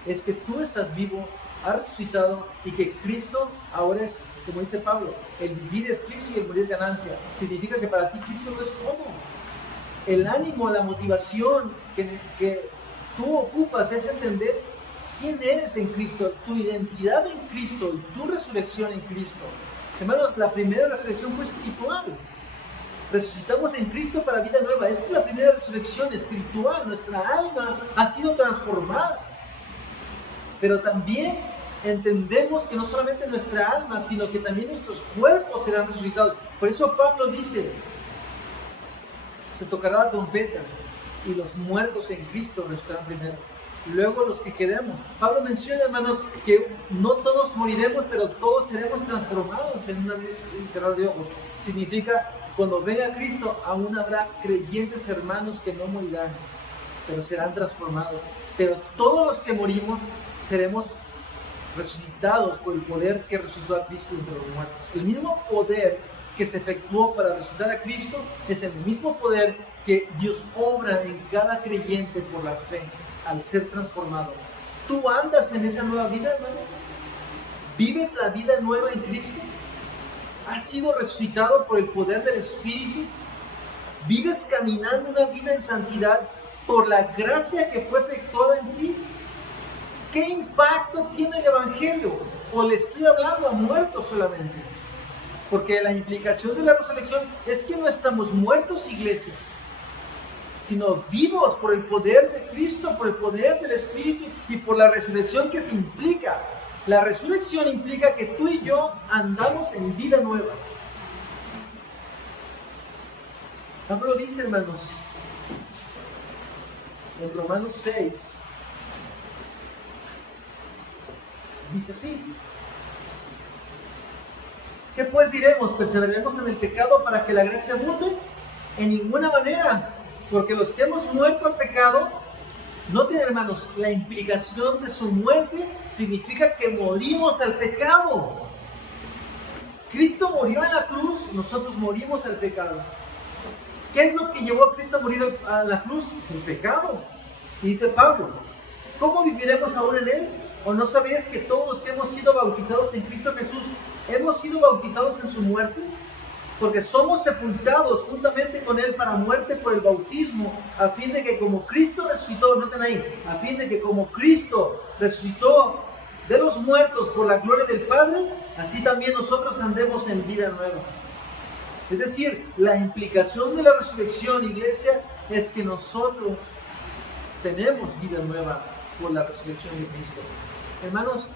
es que tú estás vivo, has resucitado y que Cristo ahora es, como dice Pablo, el vivir es Cristo y el morir es ganancia. Significa que para ti Cristo no es todo. El ánimo, la motivación que tú ocupas es entender quién eres en Cristo, tu identidad en Cristo y tu resurrección en Cristo. Hermanos, la primera resurrección fue espiritual. Resucitamos en Cristo para vida nueva. Esa es la primera resurrección espiritual. Nuestra alma ha sido transformada. Pero también entendemos que no solamente nuestra alma, sino que también nuestros cuerpos serán resucitados. Por eso Pablo dice, se tocará la trompeta y los muertos en Cristo resucitarán primero. Luego los que quedemos. Pablo menciona, hermanos, que no todos moriremos, pero todos seremos transformados en una vez y cerrar de ojos. Significa, cuando venga Cristo, aún habrá creyentes hermanos que no morirán, pero serán transformados. Pero todos los que morimos seremos resucitados por el poder que resucitó a Cristo entre los muertos. El mismo poder que se efectuó para resucitar a Cristo es el mismo poder que Dios obra en cada creyente por la fe, al ser transformado. ¿Tú andas en esa nueva vida, hermano? ¿Vives la vida nueva en Cristo? ¿Has sido resucitado por el poder del Espíritu? ¿Vives caminando una vida en santidad por la gracia que fue efectuada en ti? ¿Qué impacto tiene el Evangelio? ¿O le estoy hablando a muertos solamente? Porque la implicación de la resurrección es que no estamos muertos, iglesia, sino vivos por el poder de Cristo, por el poder del Espíritu y por la resurrección que se implica. La resurrección implica que tú y yo andamos en vida nueva. Pablo dice, hermanos, en Romanos 6, dice así: ¿qué pues diremos? ¿Perseveraremos en el pecado para que la gracia abunde? En ninguna manera, porque los que hemos muerto al pecado, noten, hermanos, la implicación de su muerte significa que morimos al pecado. Cristo murió en la cruz, nosotros morimos al pecado. ¿Qué es lo que llevó a Cristo a morir a la cruz? Es el pecado. Y dice Pablo, ¿cómo viviremos ahora en él? ¿O no sabéis que todos los que hemos sido bautizados en Cristo Jesús hemos sido bautizados en su muerte? porque somos sepultados juntamente con Él para muerte por el bautismo, a fin de que como Cristo resucitó, noten ahí, a fin de que como Cristo resucitó de los muertos por la gloria del Padre, así también nosotros andemos en vida nueva. Es decir, la implicación de la resurrección, iglesia, es que nosotros tenemos vida nueva por la resurrección de Cristo. Hermanos,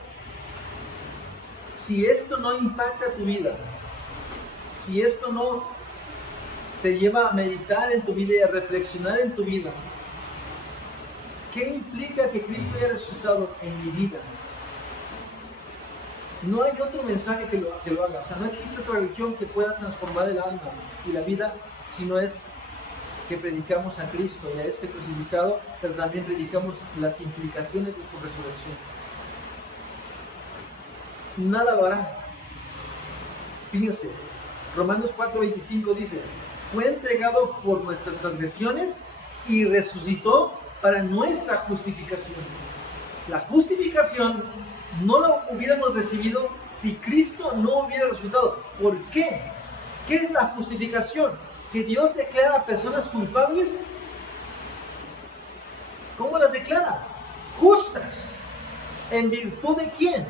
si esto no impacta tu vida, si esto no te lleva a meditar en tu vida y a reflexionar en tu vida, ¿qué implica que Cristo haya resucitado en mi vida? No hay otro mensaje que lo haga. O sea, no existe otra religión que pueda transformar el alma y la vida, si no es que predicamos a Cristo y a este crucificado, pero también predicamos las implicaciones de su resurrección. Nada lo hará. Fíjense, Romanos 4:25 dice, fue entregado por nuestras transgresiones y resucitó para nuestra justificación. La justificación no la hubiéramos recibido si Cristo no hubiera resucitado. ¿Por qué? ¿Qué es la justificación? ¿Que Dios declara a personas culpables? ¿Cómo las declara? Justas. ¿En virtud de quién?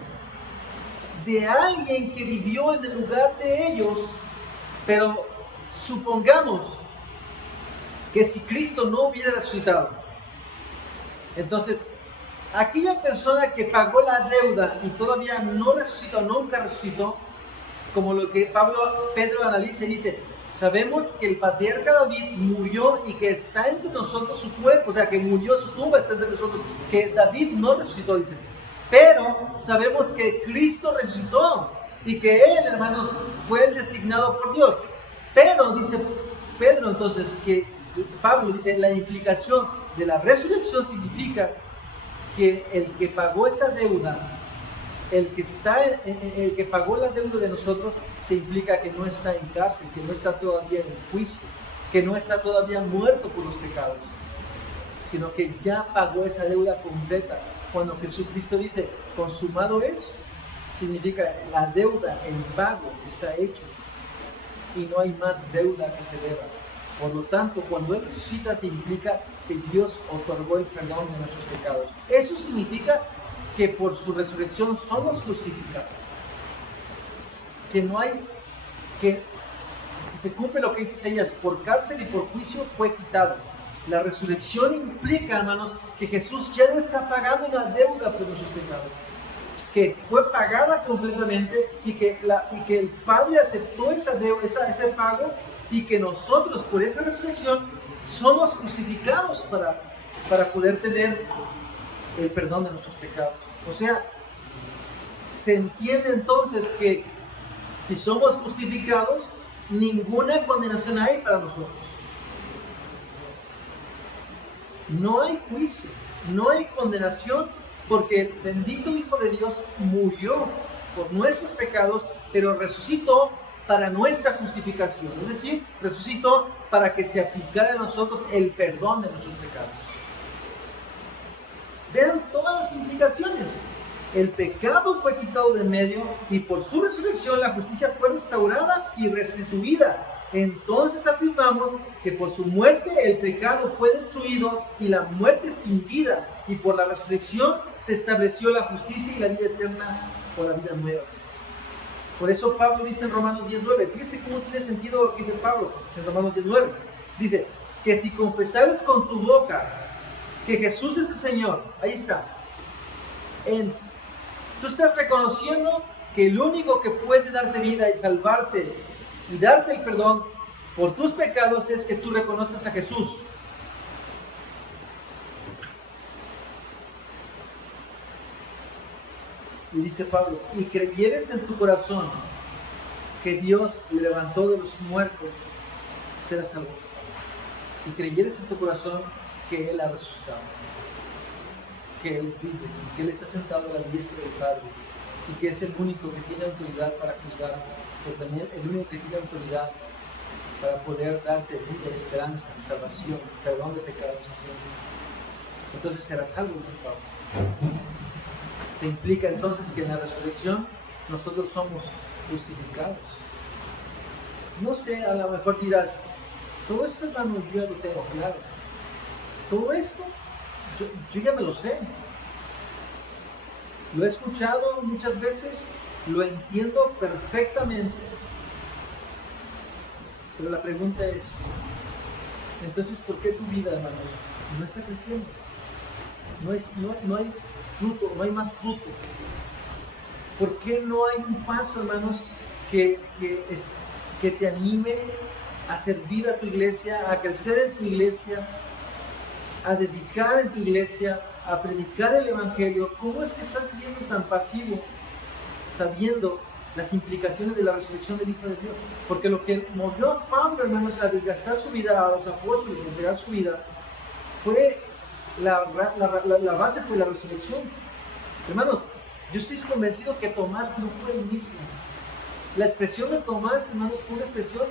De alguien que vivió en el lugar de ellos. Pero supongamos que si Cristo no hubiera resucitado, entonces aquella persona que pagó la deuda y todavía no resucitó, nunca resucitó, como lo que Pedro analiza y dice, sabemos que el patriarca David murió y que está entre nosotros su cuerpo, o sea, que murió, su tumba está entre nosotros, que David no resucitó, dice. Pero sabemos que Cristo resucitó y que Él, hermanos, fue el designado por Dios. Pero, dice Pedro, entonces, que Pablo dice, la implicación de la resurrección significa que el que pagó esa deuda, el que pagó la deuda de nosotros, se implica que no está en cárcel, que no está todavía en juicio, que no está todavía muerto por los pecados, sino que ya pagó esa deuda completa. Cuando Jesucristo dice, consumado es, significa la deuda, el pago está hecho y no hay más deuda que se deba. Por lo tanto, cuando Él resucita, se implica que Dios otorgó el perdón de nuestros pecados. Eso significa que por su resurrección somos justificados. Que no hay, que se cumple lo que dice Isaías, por cárcel y por juicio fue quitado. La resurrección implica, hermanos, que Jesús ya no está pagando una deuda por nuestros pecados, que fue pagada completamente y que el Padre aceptó esa deuda, ese pago, y que nosotros por esa resurrección somos justificados para poder tener el perdón de nuestros pecados. O sea, se entiende entonces que si somos justificados, ninguna condenación hay para nosotros. No hay juicio, no hay condenación, porque el bendito Hijo de Dios murió por nuestros pecados, pero resucitó para nuestra justificación. Es decir, resucitó para que se aplicara a nosotros el perdón de nuestros pecados. Vean todas las implicaciones. El pecado fue quitado de en medio y por su resurrección la justicia fue restaurada y restituida. Entonces afirmamos que por su muerte el pecado fue destruido y la muerte extinguida, y por la resurrección se estableció la justicia y la vida eterna por la vida nueva. Por eso Pablo dice en Romanos 10:9, fíjense cómo tiene sentido lo que dice Pablo en Romanos 10:9. Dice que si confesares con tu boca que Jesús es el Señor, ahí está, tú estás reconociendo que el único que puede darte vida y salvarte y darte el perdón por tus pecados es que tú reconozcas a Jesús. Y dice Pablo, y creyeres en tu corazón que Dios le levantó de los muertos, serás salvo. Y creyeres en tu corazón que Él ha resucitado, que Él vive, que Él está sentado a la diestra del Padre, y que es el único que tiene autoridad para juzgar, pero también el único que tiene autoridad para poder darte vida, esperanza, salvación, perdón de pecados, así. Entonces serás salvo, dice Pablo. Se implica entonces que en la resurrección nosotros somos justificados. no sé, a lo mejor dirás, todo esto, hermano, yo ya lo tengo claro. Todo esto, yo ya me lo sé. Lo he escuchado muchas veces, lo entiendo perfectamente. Pero la pregunta es, entonces, ¿por qué tu vida, hermanos, no está creciendo? No hay fruto, no hay más fruto. ¿Por qué no hay un paso, hermanos, que te anime a servir a tu iglesia, a crecer en tu iglesia, a dedicar en tu iglesia, a predicar el evangelio? ¿Cómo es que estás viviendo tan pasivo, sabiendo las implicaciones de la resurrección del Hijo de Dios? Porque lo que movió a Pablo, hermanos, a desgastar su vida, a los apóstoles, a entregar su vida, fue la base fue la resurrección. Hermanos, yo estoy convencido que Tomás no fue el mismo. La expresión de Tomás, hermanos, fue una expresión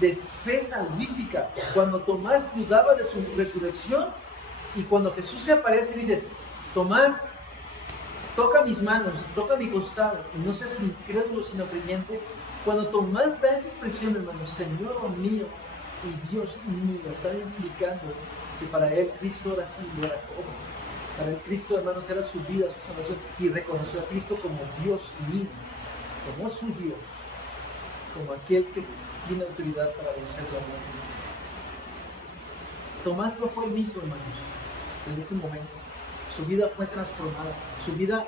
de fe salvífica. Cuando Tomás dudaba de su resurrección, y cuando Jesús se aparece y dice, Tomás, toca mis manos, toca mi costado, y no seas incrédulo sino creyente. Cuando Tomás da esa expresión, hermanos, Señor mío y Dios mío, está implicando que para él Cristo ahora sí lo era todo. Para él Cristo, hermanos, era su vida, su salvación, y reconoció a Cristo como Dios mío, como su Dios, como aquel que tiene autoridad para vencer la muerte. Tomás no fue el mismo, hermanos, desde ese momento. Su vida fue transformada, su vida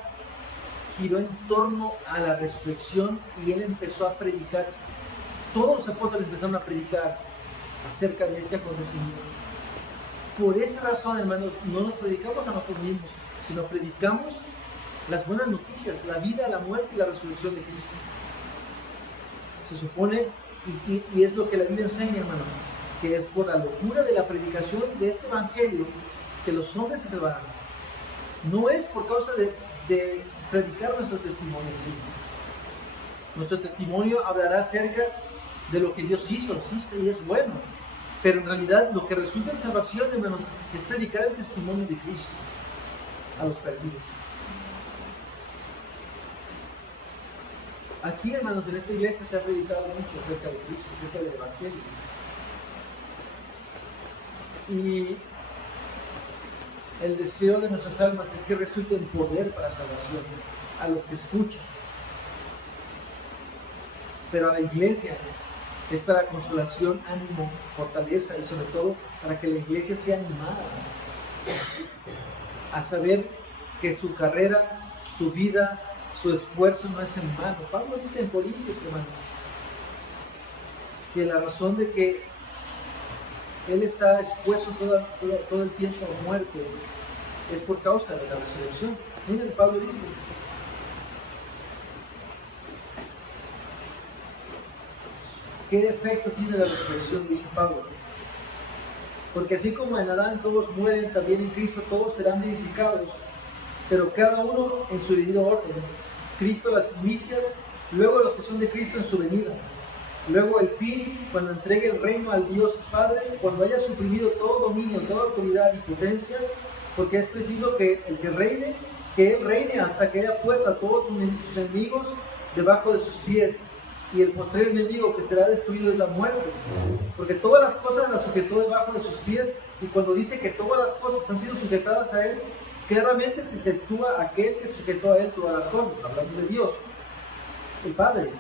giró en torno a la resurrección y él empezó a predicar. Todos los apóstoles empezaron a predicar acerca de este acontecimiento. Por esa razón, hermanos, no nos predicamos a nosotros mismos, sino predicamos las buenas noticias, la vida, la muerte y la resurrección de Cristo. Se supone, y es lo que la Biblia enseña, hermanos, que es por la locura de la predicación de este evangelio que los hombres se salvarán. No es por causa de predicar nuestro testimonio, sí. Nuestro testimonio hablará acerca de lo que Dios hizo, existe y es bueno. Pero en realidad lo que resulta en salvación, hermanos, es predicar el testimonio de Cristo a los perdidos. Aquí, hermanos, en esta iglesia se ha predicado mucho acerca de Cristo, acerca del evangelio. Y el deseo de nuestras almas es que resulte en poder para salvación a los que escuchan. Pero a la iglesia es para consolación, ánimo, fortaleza y sobre todo para que la iglesia sea animada a saber que su carrera, su vida, su esfuerzo no es en vano. Pablo dice en Corintios, hermanos, que la razón de que él está expuesto todo el tiempo a muerte es por causa de la resurrección. Miren, Pablo dice, ¿qué efecto tiene la resurrección? Dice Pablo. Porque así como en Adán todos mueren, también en Cristo todos serán vivificados, pero cada uno en su debido orden. Cristo las primicias, luego los que son de Cristo en su venida. Luego el fin, cuando entregue el reino al Dios Padre, cuando haya suprimido todo dominio, toda autoridad y potencia, porque es preciso que el que reine, que Él reine hasta que haya puesto a todos sus enemigos debajo de sus pies. Y el postrer enemigo que será destruido es la muerte, porque todas las cosas las sujetó debajo de sus pies. Y cuando dice que todas las cosas han sido sujetadas a Él, claramente se exceptúa aquel que sujetó a Él todas las cosas, hablando de Dios, el Padre.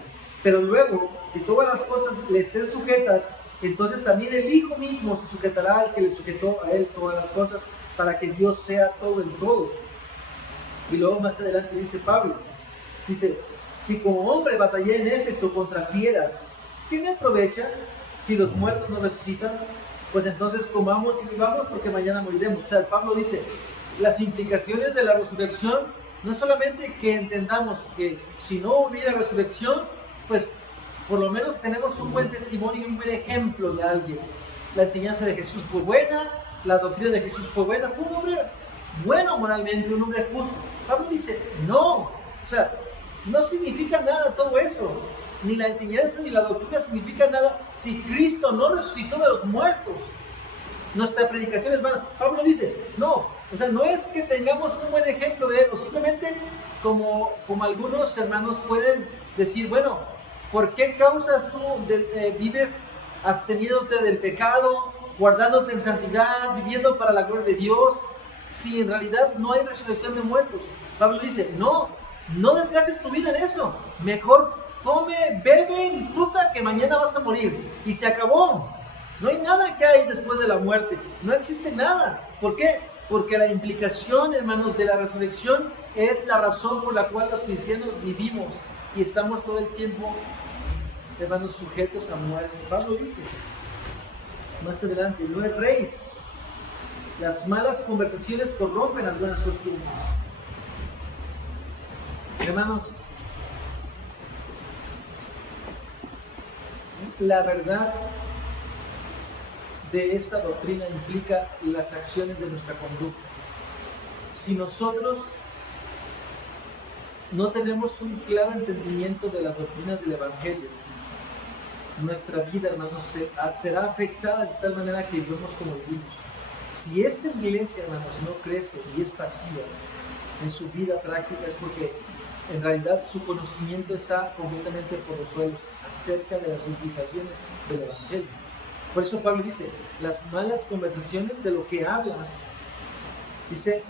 Pero luego que todas las cosas le estén sujetas, entonces también el Hijo mismo se sujetará al que le sujetó a Él todas las cosas, para que Dios sea todo en todos. Y luego más adelante dice Pablo, dice, si como hombre batallé en Éfeso contra fieras, ¿qué me aprovecha si los muertos no resucitan? Pues entonces comamos y vivamos porque mañana moriremos. O sea, Pablo dice, las implicaciones de la resurrección, no solamente que entendamos que si no hubiera resurrección, pues por lo menos tenemos un buen testimonio y un buen ejemplo de alguien. La enseñanza de Jesús fue buena, la doctrina de Jesús fue buena, fue un hombre bueno moralmente, un hombre justo. Pablo dice, no, o sea, no significa nada todo eso, ni la enseñanza ni la doctrina significa nada si Cristo no resucitó de los muertos. Nuestra predicación es vana. Pablo dice, no, o sea, no es que tengamos un buen ejemplo de él, o simplemente como algunos hermanos pueden decir, bueno, ¿Por qué causas tú vives absteniéndote del pecado, guardándote en santidad, viviendo para la gloria de Dios, si en realidad no hay resurrección de muertos? Pablo dice, no desgastes tu vida en eso. Mejor come, bebe, disfruta, que mañana vas a morir. Y se acabó. No hay nada que hay después de la muerte. No existe nada. ¿Por qué? Porque la implicación, hermanos, de la resurrección es la razón por la cual los cristianos vivimos y estamos todo el tiempo, hermanos, sujetos a muerte. Pablo dice más adelante, no erréis. Las malas conversaciones corrompen las buenas costumbres. Hermanos, la verdad de esta doctrina implica las acciones de nuestra conducta. Si nosotros no tenemos un claro entendimiento de las doctrinas del Evangelio, nuestra vida, hermanos, será afectada de tal manera que vivamos como vivimos. Si esta iglesia, hermanos, no crece y es pasiva en su vida práctica, es porque en realidad su conocimiento está completamente por los suelos acerca de las implicaciones del Evangelio. Por eso Pablo dice, las malas conversaciones, de lo que hablas, dice,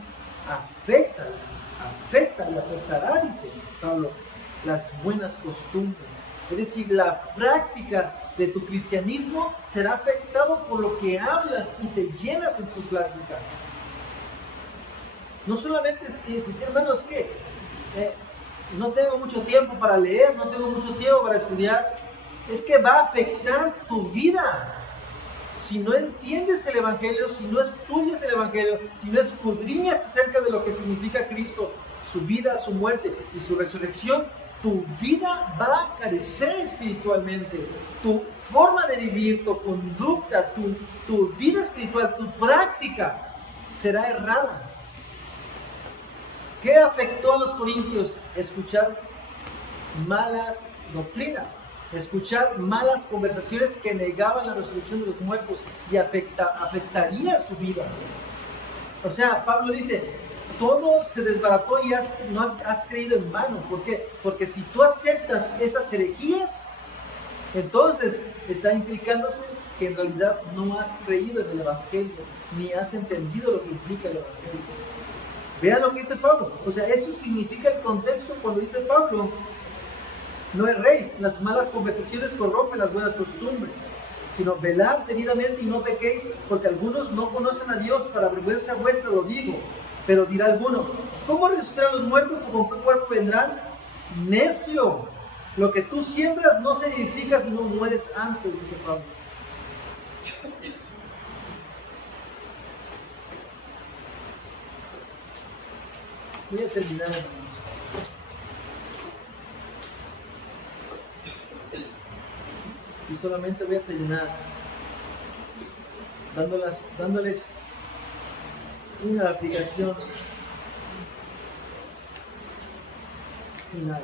afecta y afectará, dice Pablo, las buenas costumbres. Es decir, la práctica de tu cristianismo será afectado por lo que hablas y te llenas en tu práctica. No solamente es decir, hermanos, que no tengo mucho tiempo para leer, no tengo mucho tiempo para estudiar, es que va a afectar tu vida. Si no entiendes el Evangelio, si no estudias el Evangelio, si no escudriñas acerca de lo que significa Cristo, su vida, su muerte y su resurrección, tu vida va a carecer espiritualmente. Tu forma de vivir, tu conducta, tu vida espiritual, tu práctica será errada. ¿Qué afectó a los corintios? Escuchar malas doctrinas, escuchar malas conversaciones que negaban la resurrección de los muertos y afectaría su vida. O sea, Pablo dice, todo se desbarató y no has creído en vano. ¿Por qué? Porque si tú aceptas esas herejías, entonces está implicándose que en realidad no has creído en el Evangelio, ni has entendido lo que implica el Evangelio. Vean lo que dice Pablo. O sea, eso significa el contexto cuando dice Pablo, no erréis, las malas conversaciones corrompen las buenas costumbres, sino velad debidamente y no pequéis, porque algunos no conocen a Dios, para vergüenza vuestra lo digo. Pero dirá alguno, ¿cómo resucitarán los muertos o con qué cuerpo vendrán? Necio, lo que tú siembras no se edifica si no mueres antes, dice Pablo. Voy a terminar, y solamente voy a terminar dándoles una aplicación final.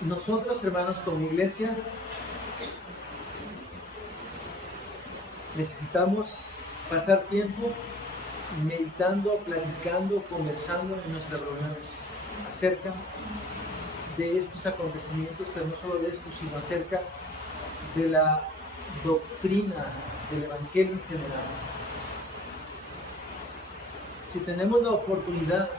Nosotros, hermanos, como iglesia, necesitamos pasar tiempo meditando, platicando, conversando en nuestras reuniones acerca de estos acontecimientos, pero no solo de esto, sino acerca de la doctrina del Evangelio en general. Si tenemos la oportunidad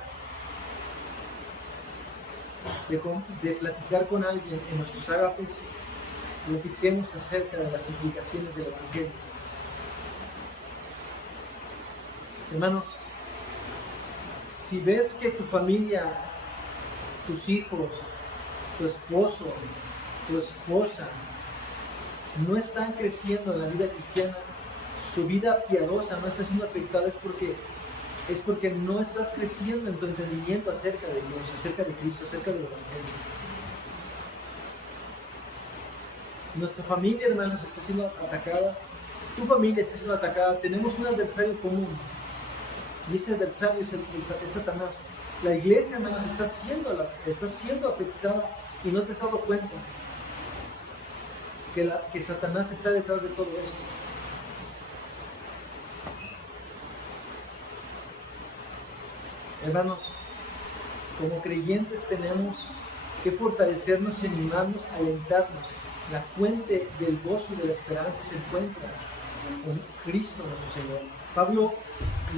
de platicar con alguien en nuestros ágapes, platiquemos acerca de las implicaciones del Evangelio. Hermanos, si ves que tu familia, tus hijos, tu esposo, tu esposa, no están creciendo en la vida cristiana, su vida piadosa no está siendo afectada, es porque no estás creciendo en tu entendimiento acerca de Dios, acerca de Cristo, acerca del Evangelio. Nuestra familia, hermanos, está siendo atacada, tu familia está siendo atacada, tenemos un adversario común, y ese adversario es Satanás. La iglesia, hermanos, está siendo afectada y no te has dado cuenta. que Satanás está detrás de todo esto. Hermanos, como creyentes tenemos que fortalecernos y animarnos, alentarnos. La fuente del gozo y de la esperanza se encuentra con Cristo nuestro Señor. Pablo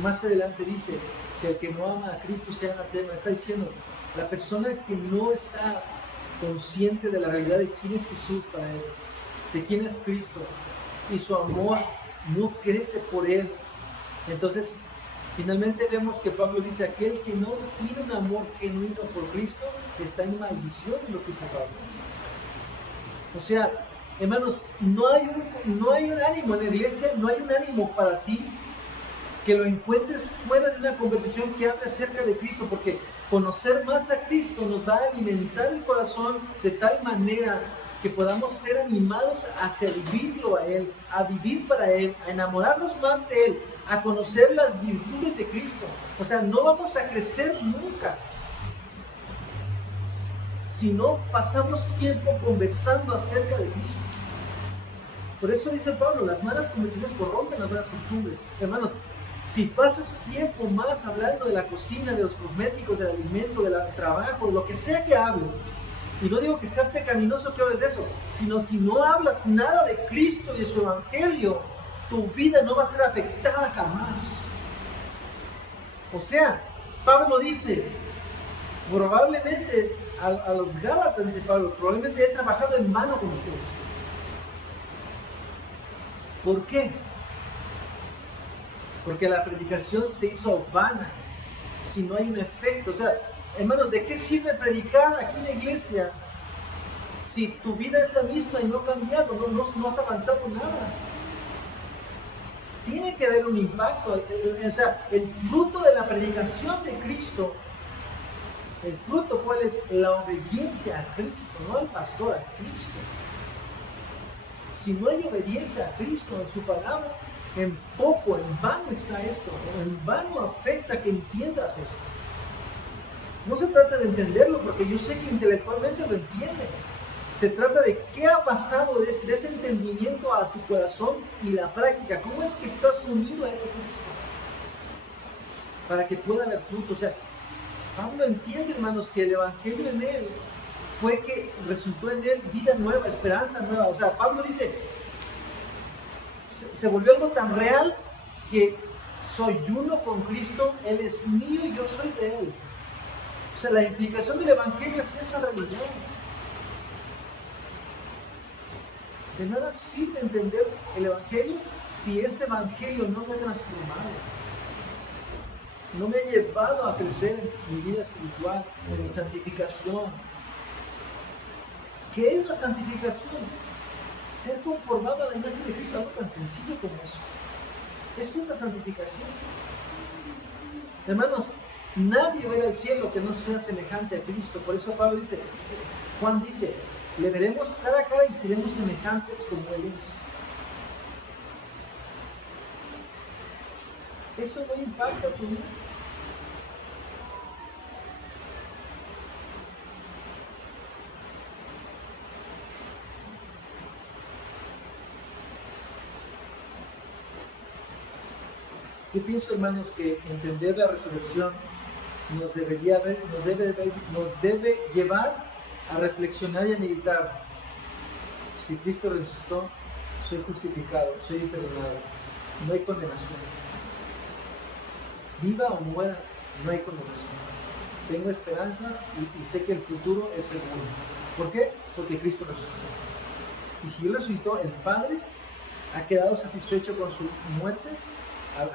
más adelante dice que el que no ama a Cristo sea anatema. Está diciendo, la persona que no está consciente de la realidad de quién es Jesús para él, de quién es Cristo, y su amor no crece por él. Entonces, finalmente vemos que Pablo dice, aquel que no tiene un amor genuino por Cristo, está en maldición, en lo que dice Pablo. O sea, hermanos, no hay un ánimo en la iglesia, no hay un ánimo para ti que lo encuentres fuera de una conversación que hable acerca de Cristo, porque conocer más a Cristo nos va a alimentar el corazón de tal manera que podamos ser animados a servirlo a Él, a vivir para Él, a enamorarnos más de Él, a conocer las virtudes de Cristo. O sea, no vamos a crecer nunca si no pasamos tiempo conversando acerca de Cristo. Por eso dice Pablo, las malas conversaciones corrompen las buenas costumbres. Hermanos, si pasas tiempo más hablando de la cocina, de los cosméticos, del alimento, del trabajo, de lo que sea que hables, y no digo que sea pecaminoso que hables de eso, sino si no hablas nada de Cristo y de su Evangelio, tu vida no va a ser afectada jamás. O sea, Pablo dice, probablemente a los Gálatas, dice Pablo, probablemente he trabajado en vano con ustedes. ¿Por qué? Porque la predicación se hizo vana si no hay un efecto. O sea, hermanos, ¿de qué sirve predicar aquí en la iglesia si tu vida es la misma y no ha cambiado, no has avanzado nada? Tiene que haber un impacto. O sea, el fruto de la predicación de Cristo, el fruto, ¿cuál es? La obediencia a Cristo, no al pastor, a Cristo. Si no hay obediencia a Cristo en su palabra, en poco, en vano está esto, en vano afecta que entiendas esto. No se trata de entenderlo, porque yo sé que intelectualmente lo entiende. Se trata de qué ha pasado de ese entendimiento a tu corazón y la práctica. ¿Cómo es que estás unido a ese Cristo? Para que pueda haber fruto. O sea, Pablo entiende, hermanos, que el Evangelio en él fue que resultó en él vida nueva, esperanza nueva. O sea, Pablo dice, se volvió algo tan real que soy uno con Cristo, Él es mío y yo soy de Él. O sea, la implicación del Evangelio es esa realidad. De nada sirve entender el Evangelio si ese Evangelio no me ha transformado, no me ha llevado a crecer en mi vida espiritual, en mi santificación. ¿Qué es la santificación? Ser conformado a la imagen de Cristo, algo tan sencillo como eso. Eso es la santificación. Hermanos, nadie va a ir al cielo que no sea semejante a Cristo. Por eso Pablo dice, Juan dice, le veremos cara a cara y seremos semejantes como Él es. Eso no impacta tu vida. Yo pienso, hermanos, que entender la resurrección nos debe llevar a reflexionar y a meditar. Si Cristo resucitó, soy justificado, soy perdonado, no hay condenación. Viva o muera, no hay condenación. Tengo esperanza y sé que el futuro es seguro. ¿Por qué? Porque Cristo resucitó. Y si Él resucitó, el Padre ha quedado satisfecho con su muerte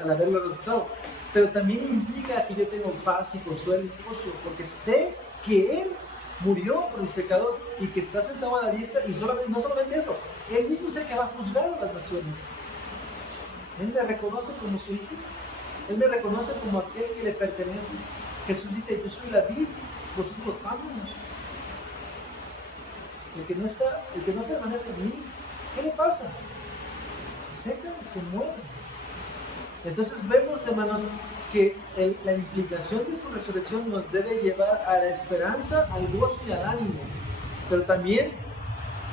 al haberlo resucitado. Pero también implica que yo tengo paz y consuelo y gozo, porque sé que Él murió por mis pecados y que está sentado a la diestra, y no solamente eso, Él mismo es el que va a juzgar a las naciones. Él me reconoce como su hijo, Él me reconoce como aquel que le pertenece. Jesús dice, yo soy la vid, vosotros los pámpanos. El que no permanece en mí, ¿qué le pasa? Se seca y se muere. Entonces vemos, hermanos, que la implicación de su resurrección nos debe llevar a la esperanza, al gozo y al ánimo. Pero también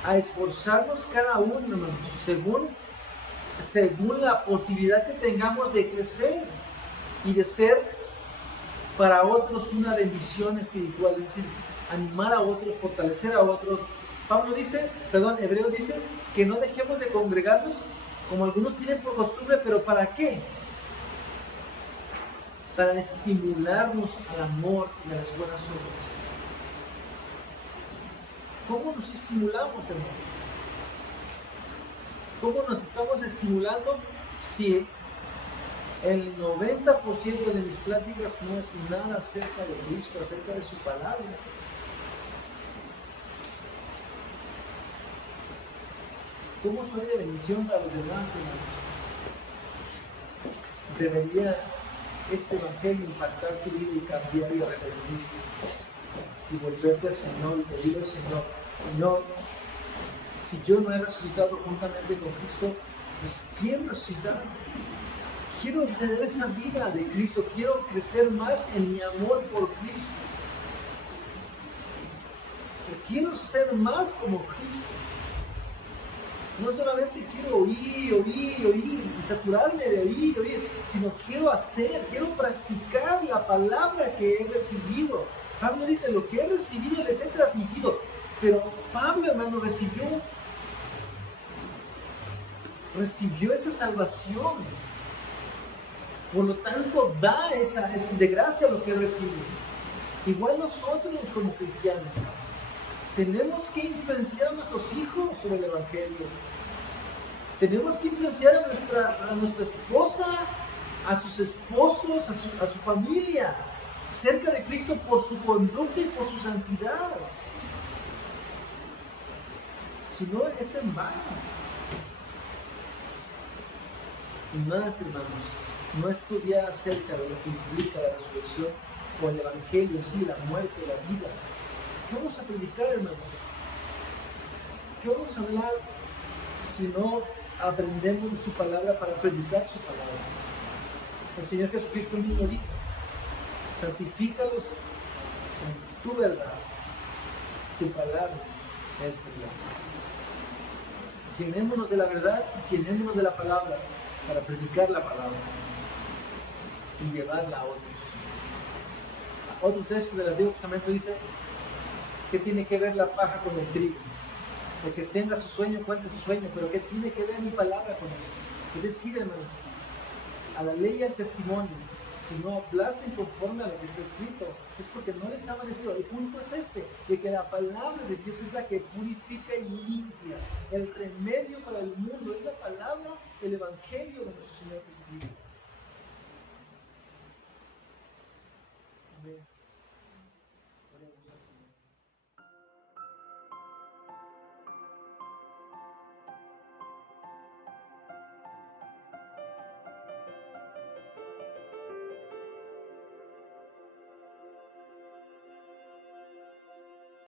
a esforzarnos cada uno, hermanos, según la posibilidad que tengamos de crecer y de ser para otros una bendición espiritual, es decir, animar a otros, fortalecer a otros. Hebreos dice que no dejemos de congregarnos como algunos tienen por costumbre, pero ¿para qué? Para estimularnos al amor y a las buenas obras. ¿Cómo nos estimulamos, hermano? ¿Cómo nos estamos estimulando si el 90% de mis pláticas no es nada acerca de Cristo, acerca de su palabra? ¿Cómo soy de bendición para los demás, hermano? Debería este evangelio impactar tu vida y cambiar y arrepentirte y volverte al Señor y pedirle al Señor: Señor, si yo no he resucitado juntamente con Cristo, pues quiero resucitar. Quiero tener esa vida de Cristo, quiero crecer más en mi amor por Cristo. Quiero ser más como Cristo. No solamente quiero oír y saturarme de oír, sino quiero hacer, quiero practicar la palabra que he recibido. Pablo dice: lo que he recibido les he transmitido. Pero Pablo, hermano, recibió esa salvación. Por lo tanto, da esa de gracia lo que recibe. Igual nosotros como cristianos tenemos que influenciar a nuestros hijos sobre el evangelio. Tenemos que influenciar a nuestra esposa, a sus esposos, a su familia, cerca de Cristo por su conducta y por su santidad. Si no, es en vano. Y más, hermanos, no estudiar acerca de lo que implica la resurrección o el evangelio, sí, la muerte, la vida. ¿Qué vamos a predicar, hermanos? ¿Qué vamos a hablar si no aprendemos de su palabra para predicar su palabra? El Señor Jesucristo mismo dijo: santifícalos en tu verdad, tu palabra es verdad. Llenémonos de la verdad y llenémonos de la palabra para predicar la palabra y llevarla a otros. Otro texto del Antiguo Testamento dice: ¿qué tiene que ver la paja con el trigo? El que tenga su sueño, cuente su sueño, pero ¿qué tiene que ver mi palabra con eso? Es decir, hermano, a la ley y al testimonio, si no hablasen conforme a lo que está escrito, es porque no les ha merecido. El punto es este, de que la palabra de Dios es la que purifica y limpia. El remedio para el mundo es la palabra, el evangelio de nosotros.